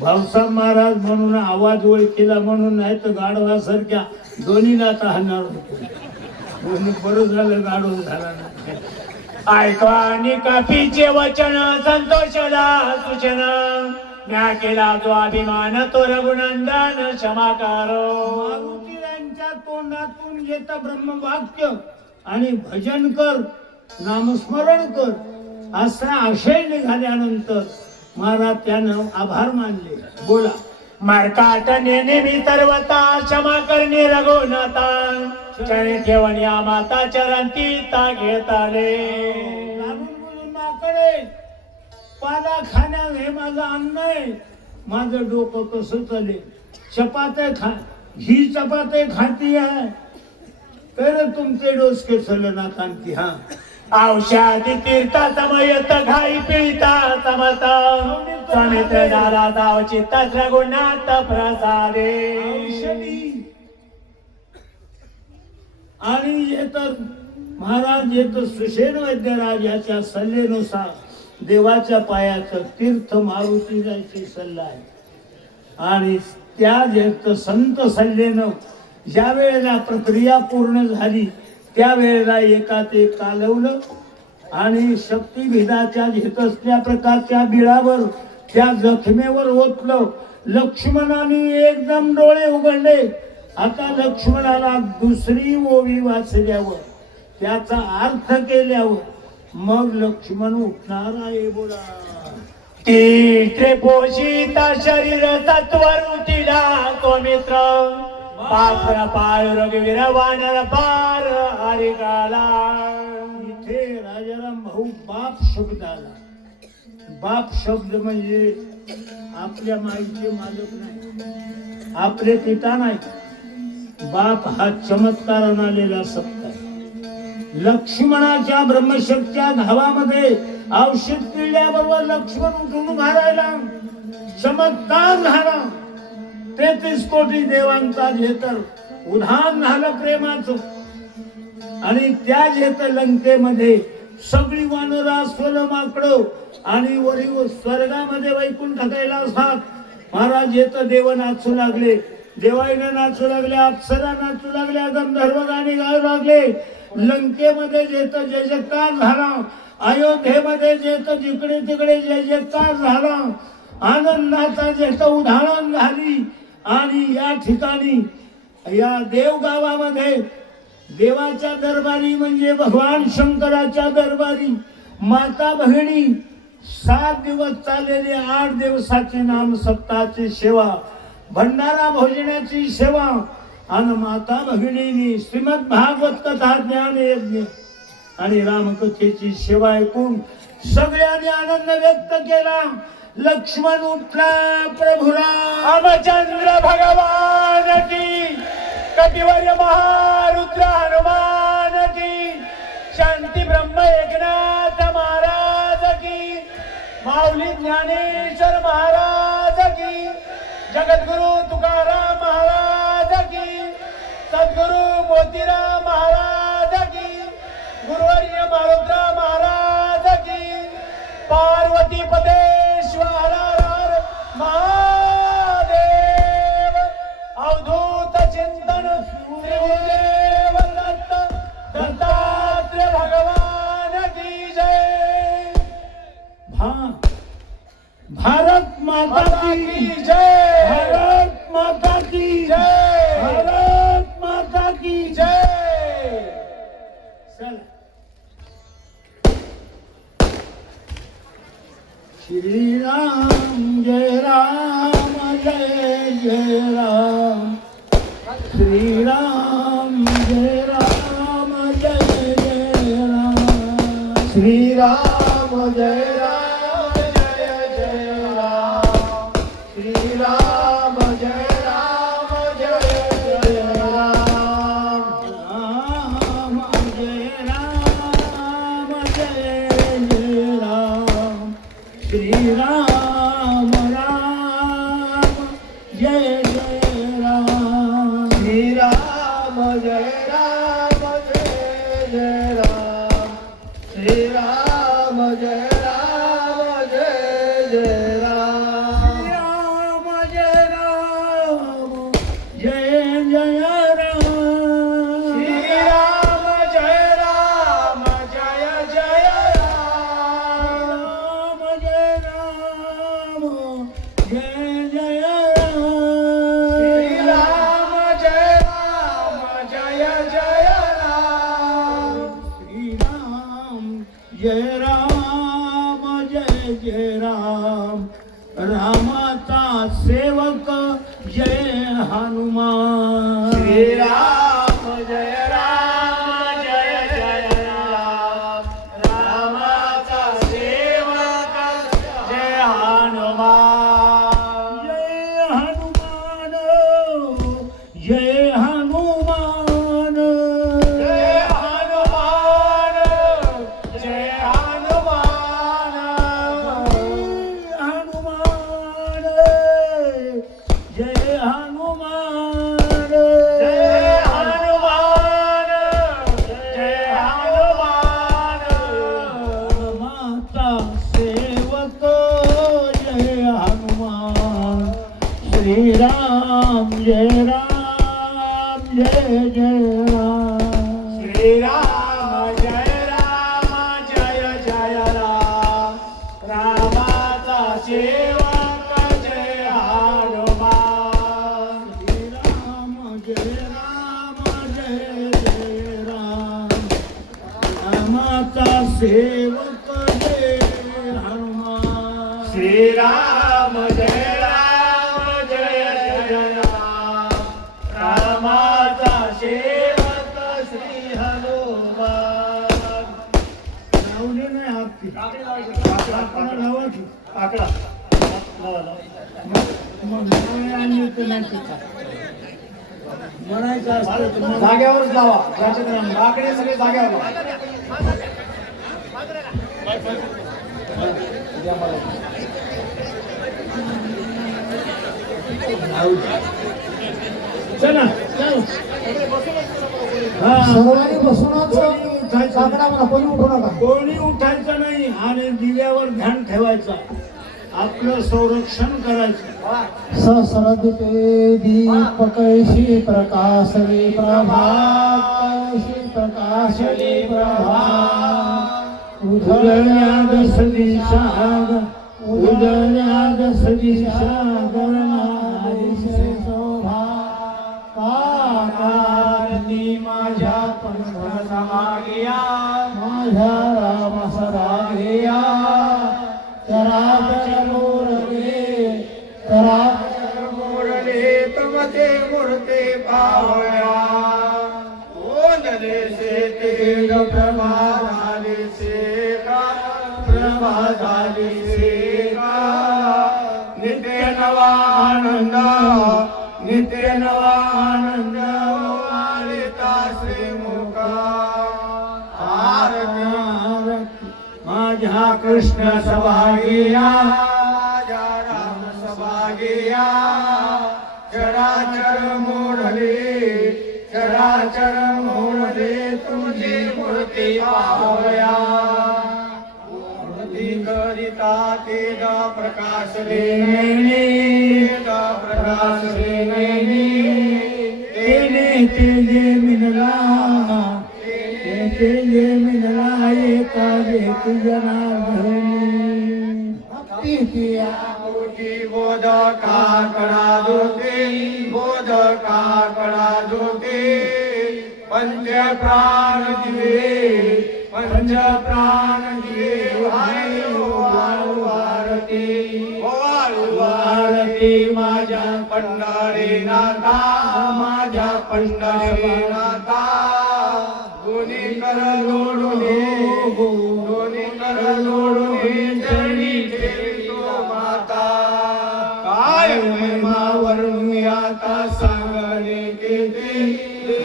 भाऊसाहेब महाराज म्हणून आवाज ओळखीला म्हणून, नाही तर गाढवासारख्या दोन्हीला आता हाणार होतो. बरं झालं गाढव झाला ना. ऐकवानी काफीचे वचन संतोषला सूचना म्या केला जो अभिमान तो रघुनंदन क्षमाकारो. मारुतीरांच्या तोंडातून येतं ब्रह्मवाक्य आणि भजन कर, नामस्मरण कर असा आशय निघाल्यानंतर महाराज त्यानं आभार मानले. बोला. मार्काट नेहमी सर्वता क्षमा करणे रघुनाथा चरण ठेवण या माता चरण तीता घेताले. लागून बोलून माकडे पाला खाण्या हे माझं अन्न आहे. माझं डोकं कसं चालेल? चपात्या खा. ही चपात्या खाती आहे तर तुमचे डोसके चलना कांती. हा औषधी तीर्था समयत घाई पिळता समता समित झाला जाव चित्ता रघुनाथ प्रसादे. औषधी आणि येत महाराज येत सुषेण वैद्यराज याच्या सल्लेनुसार देवाच्या पायाचं तीर्थ मारुती जायची सल्ला आहे. आणि त्या येत संत सल्लेनं ज्या वेळेला प्रक्रिया पूर्ण झाली त्यावेळेला एकात एक कालवलं आणि शक्तिभेदाच्या घेत असल्या प्रकारच्या बिळावर त्या जखमेवर ओतलं. लक्ष्मणाने एकदम डोळे उघडले. आता लक्ष्मणाला दुसरी ओवी वाचल्यावर त्याचा अर्थ केल्यावर मग लक्ष्मण उठणार आहे. बोला. तीर्थे पोषित शरीर सत्वर उठिला तो मित्र पात्र पाय रघुवीर वानर पार हरिकाला. इथे राजाराम भाऊ बाप शब्द आला. बाप शब्द म्हणजे आपल्या माईचे मालक नाही, आपले पिता नाही. बाप हा चमत्काराने आलेला सत्य आहे. लक्ष्मणाच्या ब्रह्मशक्तीच्या धावामध्ये औषध पिल्याबरोबर लक्ष्मण उठून उभा राहिला. चमत्कार झाला. 33 कोटी देवांचा जेतर उधान झालं प्रेमाचं. आणि त्या जेत लंकेमध्ये सगळी वानरा स्वल माकडं आणि वरी स्वर्गामध्ये वैकुंठ कैलासात महाराज येत देव नाचू लागले, देवाईनं नाचू लागले, अप्सरा नाचू लागल्या, गंधर्व गाणी गाऊ लागले. लंकेमध्ये जेत जय जयकार झाला. अयोध्येमध्ये जेत जिकडे तिकडे जय जयकार झाला. आनंदाचा जेत उधारण झाली. आणि या ठिकाणी या देवगावामध्ये देवाच्या दरबारी म्हणजे भगवान शंकराच्या दरबारी माता भगिनी 7 दिवस चाललेली 8 दिवसाची नाम सप्ताहाची सेवा, भंडारा भोजनाची सेवा आणि माता भगिनींनी श्रीमद भागवत कथा ज्ञान यज्ञ आणि रामकथेची सेवा ऐकून सगळ्यांनी आनंद व्यक्त केला. लक्ष्मण उठला. प्रभू रामचंद्र भगवान की, कपिवर्य महारुद्र हनुमान की, शांती ब्रह्म एकनाथ महाराज की, माऊली ज्ञानेश्वर महाराज की, जगद्गुरु तुकाराम महाराज की, सद्गुरु मोतीराम महाराज की, गुरुवर्य मारुद्र महाराज की, पार्वती पदेश्वर महादेव. अवधूत चिंतन श्री गुरुदेव दत्त दत्तात्रेय भगवान की जय. भारत माता की जय. भारत माता की जय. भारत माता की जय. चला. श्री राम जय राम जय जय राम. श्री राम जय राम जय जय राम. श्री राम जय राम जय जय राम. श्री राम जय राम जय जय राम. राम जय राम जय जय राम. श्री राम राम जय जय राम. श्री राम जय राम जय जय राम. श्री राम जय राम जय जय राम. राम जय राम जय जय राम. श्री राम जय राम जय जय राम. राम जय राम जय जय श्री राम. राम जय राम जय जय राम. श्री राम जय राम जय जय राम. रामाचा सेवक जय हनुमान. श्री राम जय राम जय जय राम. रामाचा सेवक जय हनुमान. जय हनुमान जय हनुमान. जय हनुमान जय हनुमान. हनुमान जय हनुमान. जय हनुमान जय हनुमान. माता सेवक जय हनुमान. श्री राम जय राम जय जय राम. श्री राम जय राम जय जय राम. रामाचा सेवक जय हनुमान. श्री राम जय राम जय जय राम. सेवक जय हनुमान. श्रीराम जय राम जय जय राम. रामाचा सेवक श्री हनुमान. लावले नाही आपली आपण लावा की आकडा मग नाही आणि ते नाही ते काय. म्हणायचं असतं तर मग जाग्यावरच लावा. आकडे सगळे जाग्यावर लावा. चला चल. हा सर्वांनी बसूनच कोणी उठायचं काकडा म्हणा, कोणी उठू नका. कोणी उठायचं नाही आणि दिव्यावर ध्यान ठेवायचं. आपलं संरक्षण करायचं. सहस्रदीपे दीपकैषी प्रकाशने प्रभाकैषी प्रकाशने प्रभा उदयाद सदिशाग उदयाद सदिशागर उदयादिशे शोभा काकारणी माझ्या पंथ समागिया माझ्या राम सदागिया चराचर मोरले चराचर मोरले तमते मूर्ते पावया. ओंदले से प्रभा झाली से का. प्रभा झाली से का. नित्य नवा आनंद नित्य नवा आनंद वालिता श्रीमुखा. आरती माझ्या कृष्ण सभागिया माझ्या राम सभागिया. चराचर मोरले चराचर मोरले तुझी मूर्ती पावया. मूर्ती करिता तेज प्रकाश लेणे तेज प्रकाश लेणे. तेने तेजे मिनला तेजे मिनला एका एक जनार्दनी. भक्ती किया मोठी बोधका कडा जोते बोधका कडा जोते. पंच प्राण दिवे पंच प्राण दिवे. वाळू वाळू आरती वाळू आरती. माझ्या पंढरी नाथा माझ्या पंढरी नाथा. दोन्ही कर जोडून दोन्ही कर जोडून चरणी ठेवतो माता. काय महिमा वर्णू आता सांगणे किती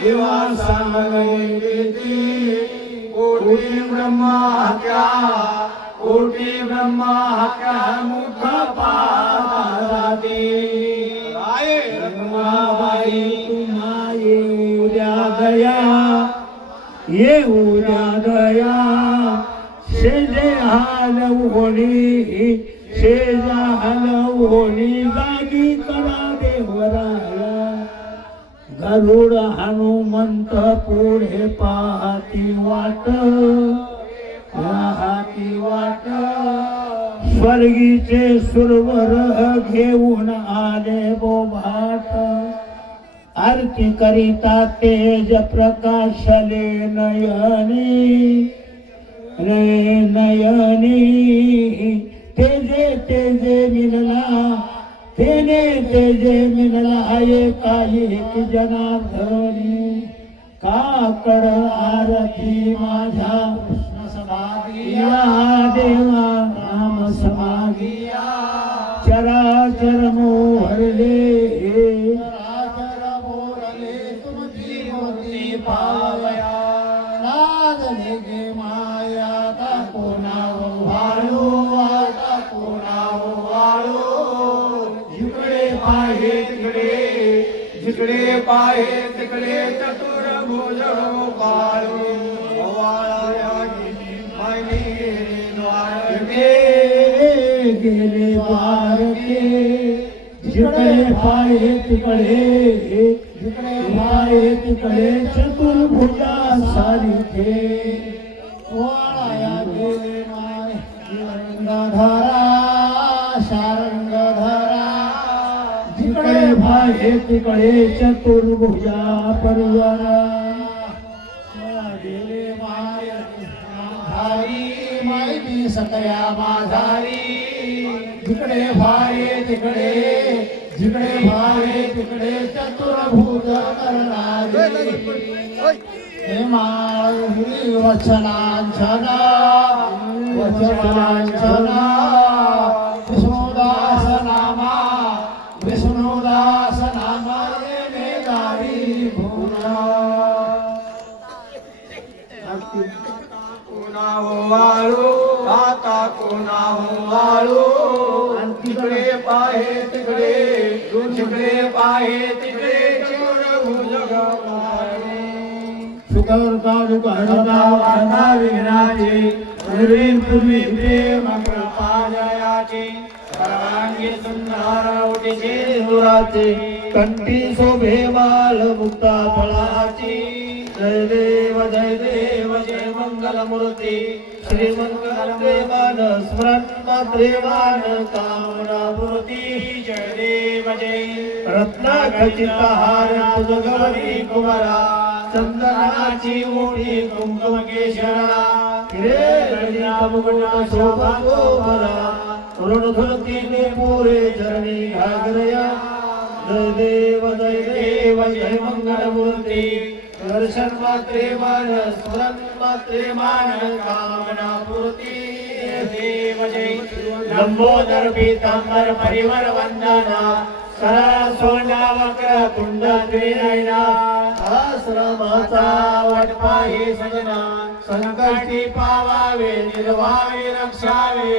देवा सांगणे किती. कोटी ब्रह्मा क्या कोटी ब्रह्मा क्या मुख पाहते. राय रखमाबाई तुम्हा येऊद्या दया येऊद्या दया. शेजे हालव होणी शेजा हालव होणी जागी करा देवराया. गरुड हनुमंत पुढे पाहती वाट पाहती वाट. स्वर्गीचे सुरवर घेऊन आले बोभाट. आरती करिता तेज प्रकाशले नयनी रे नयनी. तेजे तेजे मिलला तेने तेजे मिलला एका एक जनार्दनी. काकड आरती माझ्या कृष्ण समागिया देवा राम समागिया. चराचर मोहरले चराचर मोरले तुमची मूर्ती पावया. लागले गे माया टाको नाव वाळू टाको नाव वाळू. जिकडे पाहे तिकडे जिकडे पाहे तिकडे चतुर्भुज गोपाळू. ओवाळ्या गेली पाहिली गेली द्वारके गेले द्वारके. जिकडे पाय तिकडे जिकडे पाय तिकडे चतुर्भुजा सारिखे. वाळाया गेले माय रंगधरा शारंगधरा. जिकडे पाय तिकडे चतुर्भुजा परिवारा. गेले माय धारी सकया माझारी जिकडे भावे तिकडे जिकडे भावे तिकडे चतुर्भुज करणारी हे माळी वचनांचना वचनांचना विष्णुदास नामा विष्णुदास नामा येणे दारी भुना वाळू आता कोणा वाळू तिकडे पाहे तिकडे तिकडे पाहे तिकडे सुखवरता दुःखहरता वार्ता विघ्नाचे पूर्वी प्रेम कृपाजयाचे सर्वांगी सुंदर उटीचे सुराचे कंठी शोभे बाल मुक्ता फळाची जय देव जय मंगल मूर्ती श्री मंगल प्रेमान स्मरण प्रेमान कामना मूर्ती जय देव जय रत्ना खचित हार तुझ गौरी कुमारा चंदनाची ओढी कुंकुम केशरा हिरे मुकुट शोभा गोबरा ऋण धुरतीने पुरे चरणी घागरया जय देव जय मंगल मूर्ती दर्शन मात्रे मान स्मरण मात्रे मान कामना पूर्ती देव जय लंबोदर पीतांबर परिवर वंदना सरा सोंडा वक्र कुंड त्रिनयना आश्रमाचा वटपाही सजना संकटी पावावे निर्वावे रक्षावे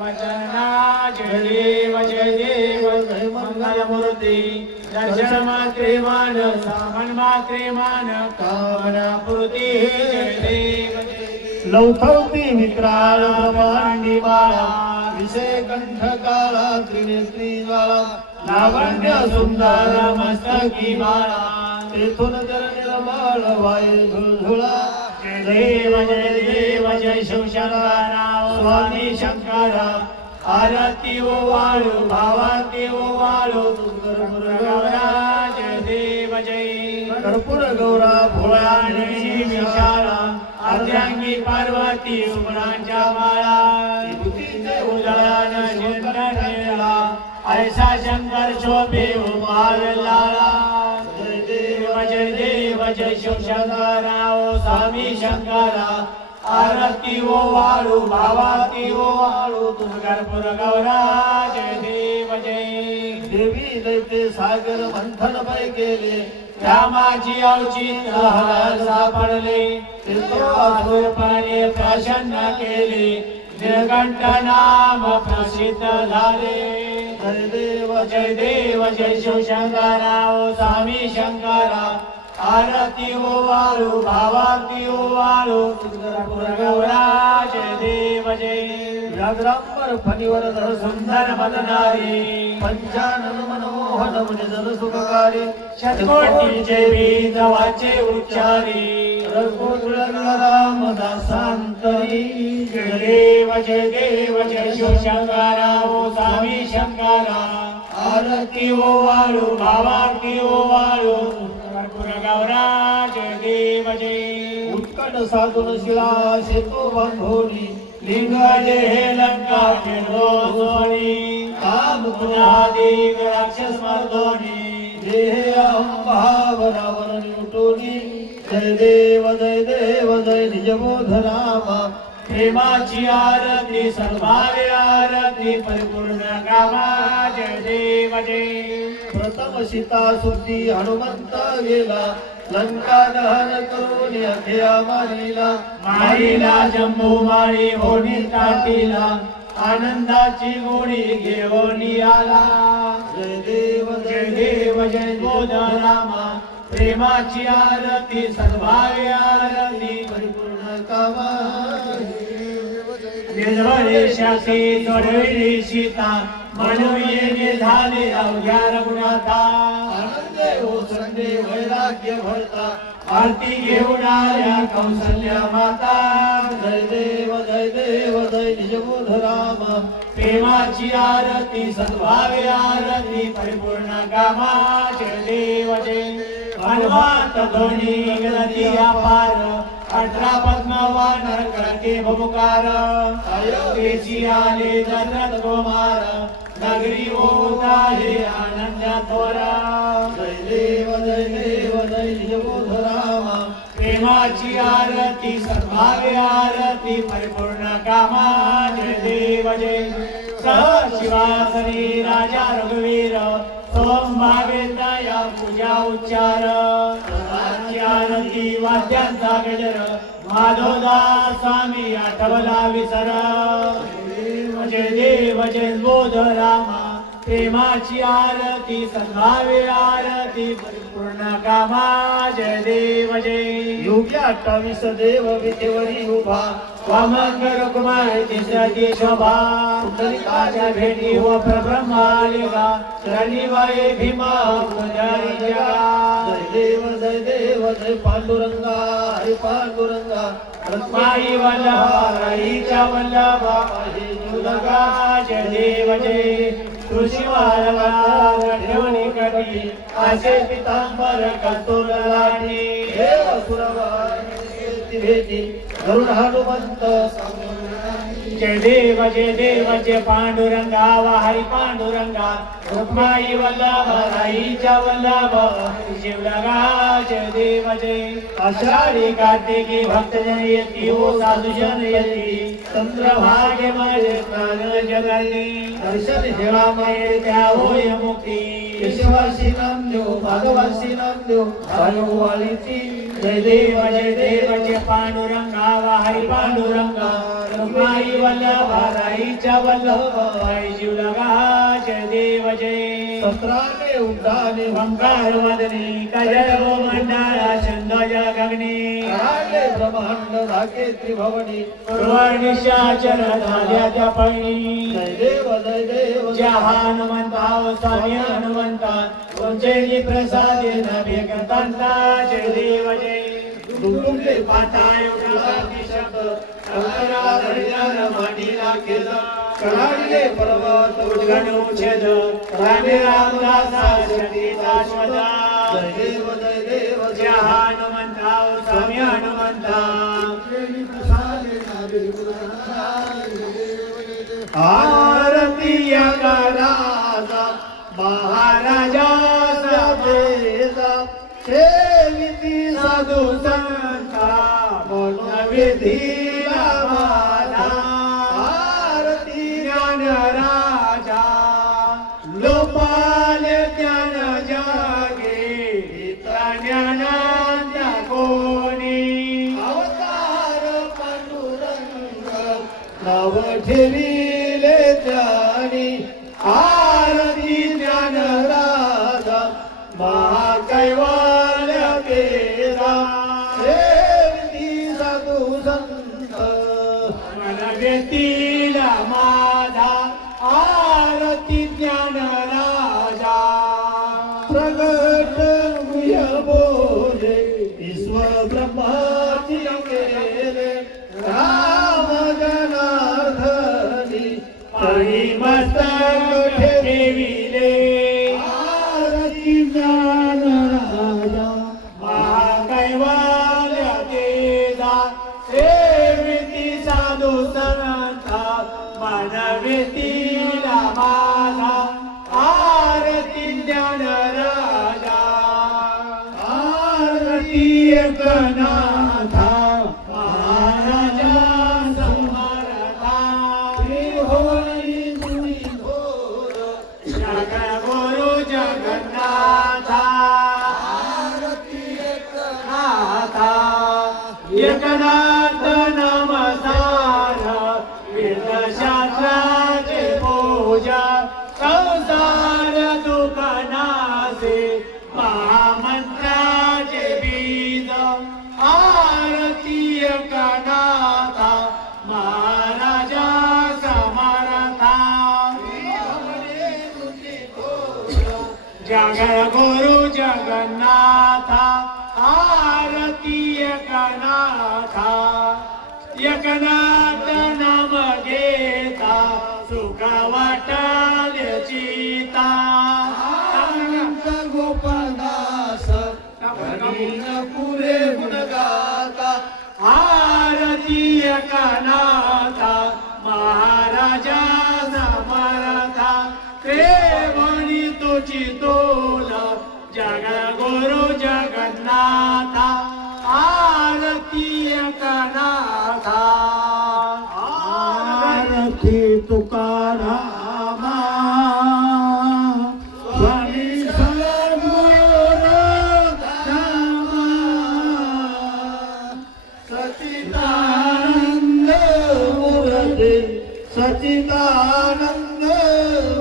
वचना जय देव जय मंगल मूर्ती दर्शन मात्रे मान सामन मात्रे मान कामना पूर्ती जय देव जय लौथवती विक्राळ ब्रह्मांडी बाळा विषय कंठ काळा त्रिनेत्री ज्वाळा लावण्य सुंदर मस्तकी बाळा तेथून जर निर्मळ वायू झुळझुळा जय देव जय शिवशंकरा स्वामी शंकरा आरती ओ वाळू भावाती ओ वाळू गौरा जय देव जय कर्पूर गौरा भोळा आणि विशाळा अर्ध्यांगी पार्वती सुमनांच्या माळा विभूतीचे उजळान जिंकलेला ऐसा शंकर शोभे उमाल लाला जय देव जय शिवशंकरा ओ स्वामी शंकरा आरती ओ वाळू भावाती ओ वाळू कर्पूर गौरा जय देव जय देवी दैते सागर मंथन पै केले रामाची अवचित हर सापडले पाणी प्रसन्न केले निर्घंट नाम प्रसिद्ध झाले जय देव जय शिवशंकरा ओ स्वामी शंकरा आरती ओ वाळू भावाती ओ वाळू कर्पूर गौरा जय देव जय व्याघ्रांबर फणीवर धर सुंदर बदनारी पंचानन मनमोहन मुनि जन सुखकारी शतकोटीचे बीज वाचे उच्चारी रघुकुल रामदासांतरी जय देव जय शिवशंकरा ओ स्वामी शंकरा आरती ओ वाळू भावाती ओ वाळू कर्पूर गौरा जय देव जय उत्कट साधून शिला सेतू बांधोनी लिंग जय लंका फिरो सोनी काम पुनादी राक्षस मर्दोनी देह भाव रावण निवटोनी जय देव जय निजबोध रामा प्रेमाची आरती सर्वावे आरती परिपूर्ण कामा जय देव जय प्रथम सीता सुद्धी हनुमंत गेला लंका दहन करून अखेया मारीला जम्बू माळी होणी ताटीला आनंदाची गोडी घेऊन आला जय देव जय बोध रामा प्रेमाची आरती सर्वावे आरती परिपूर्ण कामा निर्वरेशासी चढविली सीता म्हणून येणे झाले अवघ्या रघुनाथा आनंद ओसंडे वैराग्य भरता आरती घेऊन आल्या कौसल्या माता जय देव जय निजबोध रामा प्रेमाची आरती सद्भावे आरती परिपूर्ण कामा जय देव जय हनुमंत ध्वनी नदी अपार 18 पद्मवान करते भमुकार अयोध्येची आले दशरथ कुमार नगरी होता हे आनंदा थोरा जय देव जय बोध रामा प्रेमाची आरती सद्भावे आरती परिपूर्ण कामा जय देव जय शिवासनी राजा रघुवीर सोमभावे दया पूजा उच्चार आरती वाद्यांचा गजर माधवदास स्वामी आठवला विसर जय देव जय बोध रामा प्रेमाची आरती सद्भावे आरती परिपूर्ण कामा जय देव जय योगी 28 देव विटेवरी उभा वामन कुमार तिसरी शोभा कुंडलिकाच्या भेटी व प्रब्रह्मालिका चरणी वाये भीमा पुजारी जगा जय देव जय पांडुरंगा हरी पांडुरंगा रत्माई वल्लभा राईच्या वल्लभा हे जुलगा जय देव जय तुळशी वारवा ठेवणी कटी असे पितांबर कस्तुर लाटी देव सुरवानी भेटी गरुड हनुमंत जय देव जय पांडुरंगा वा हरी पांडुरंगा रुक्माई वल्लभ राईच्या वल्लभ शिवलगा जय देव जय आषाढी कार्तिकी भक्तजन येती ओ साधुजन येती चंद्रभागे माझे स्नान जगली दर्शन हेळामये त्या होय मुक्ती केशवासी नाम देव भागवासी नाम देव भागवालीची जय देव जय पांडुरंगा वा हरी पांडुरंगा रुक्माई वल्लभ राईच्या वल्लभ शिवलगा जय देव जय 17 उड्डाणे ओंकार वदनी कजर मंडळा छंद जगगणी रागे ब्रह्मांड धाके त्रिभवनी पूर्वनिशाचर झाल्या त्या पैणी जय देव ज्या हनुमंता स्वामी हनुमंता तुमचे प्रसाद नभे करतांता जय देव जय दुमदुमले पाताय शब्द अंतरा धर्यान मांडीला केलं कडाडले पर्वत उद्गण उच्छेद रामे रामदासा शक्तीचा शोध जय देव ज्या हनुमंता स्वामी हनुमंता आरती राजा महाराजा सभेचा सेविती साधू संता विधीला माझा आरती ज्ञान राजा लोपाल ज्ञान जागे ज्ञानांच्या कोणी अवतार पांडुरंग नाव ठेविले त्यानी आरती ज्ञान राजा महाकैवाल्य केला सेविती साधू संत मन व्यक्तीला माझा आरती ज्ञान राजा प्रगट गुह्य बोले ईश्वर ब्रह्माची केले राम जनार्दनी पाणी मस्तक ठेविले आरती ज्ञान राजा महाकैवाल्य केला सेविती साधू संता मन व्यक्तीला माझा आरती ज्ञान राजा आरती एकनाथा महाराजा समर्था त्रिभुवनी जुळी घोर जगद्गुरु जगन्नाथा आरती नाथा एकनाथ नमस्कार वेदशास्त्राचे पूजा संसार दुखनासे महामंत्राचे बीज आरती एकनाथा महाराजा समर्था जगद्गुरु जगन्नाथा आरती एकनाथा एकनाथ नाम घेता सुख वाटल चिता अनंत गोपालदास पुरे गुण गाता एकनाथा महाराजा समर्था प्रेमणी तुझी तोला जगद्गुरु जगन्नाथा आरती एकनाथा आरती तुकारामा स्वामी सद्गुरु रामा सचिदानंद मूर्ती सचिदानंद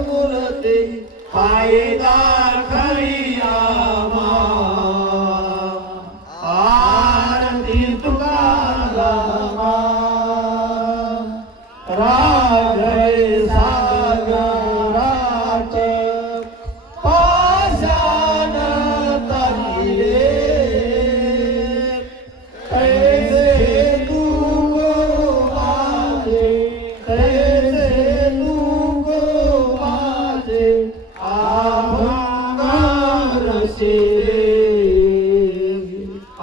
मूर्ती पाये दाखविया आरती तुकारामा राजय सागरात पाषाण तरिले कैसे तू माझे कैसे तू माझे आभंगार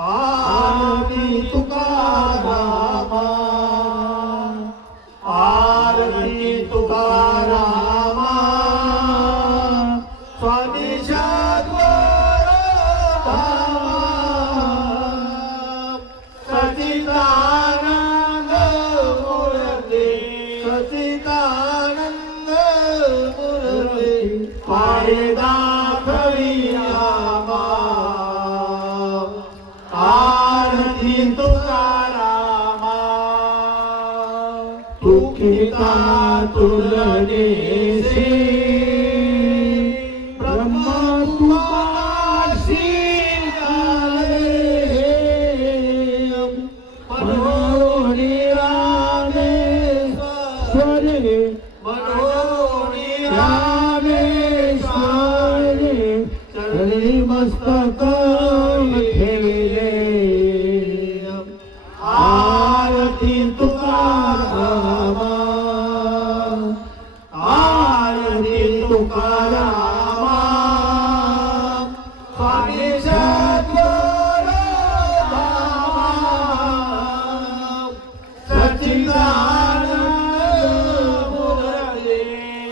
आरती तुकारामा आरती तुकारामा स्वामी सद्गुरु धामा सचिदानंद मूर्ती सचिदानंद मूर्ती पाये दाखविया आरती तुकारामा दुःखिता तुलनेसे ब्रह्म तुकाशी गाले मनोनिरामेश्वरे मनोनिरामेश्वरे चरणी मस्तक ठेविले आरती तुकारामा आरती तुकारामा स्वामी सद्गुरु धामा सच्चिदानंद मूर्ती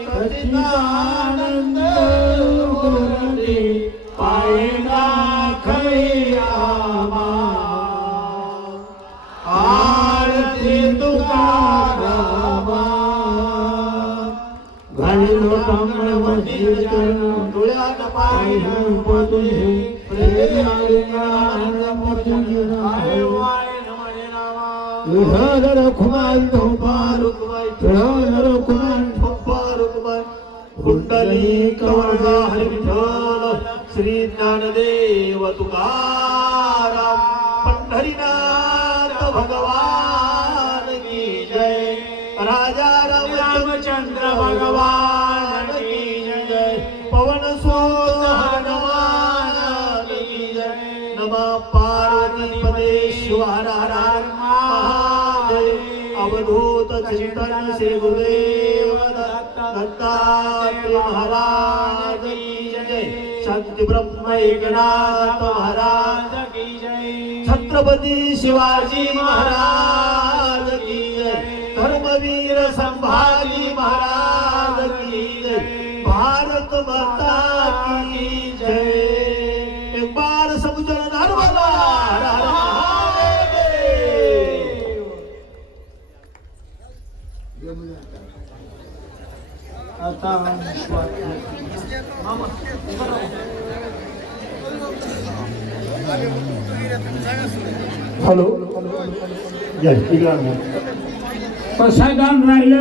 सच्चिदानंद मूर्ती पाये दाखविया आरती तुकारामा घालिलो कमळवती चरण डोळ्यात पाहिजे तुझे हर रखुमाई धोपार हर रखुमाई धोपार कुंडली कवळगा हरी विठ्ठल श्री ज्ञानदेव तुकाराम पंढरीनाथ भगवान की जय राजा रामचंद्र भगवान की जय पवन सुत हनुमान की जय नमः पार्वती पते शिव हर हर महादेव अवधूत चिंतन श्री गुरुदेव दत्तात्रेय महाराज की जय शांती ब्रह्म एकनाथ महाराज की जय छत्रपती शिवाजी महाराज की जय धर्मवीर संभाजी महाराज की जय भारत माता की जय एक बार सब जन नर्मदा हर हर महादेव आता हॅलो प्रसादान राहिलं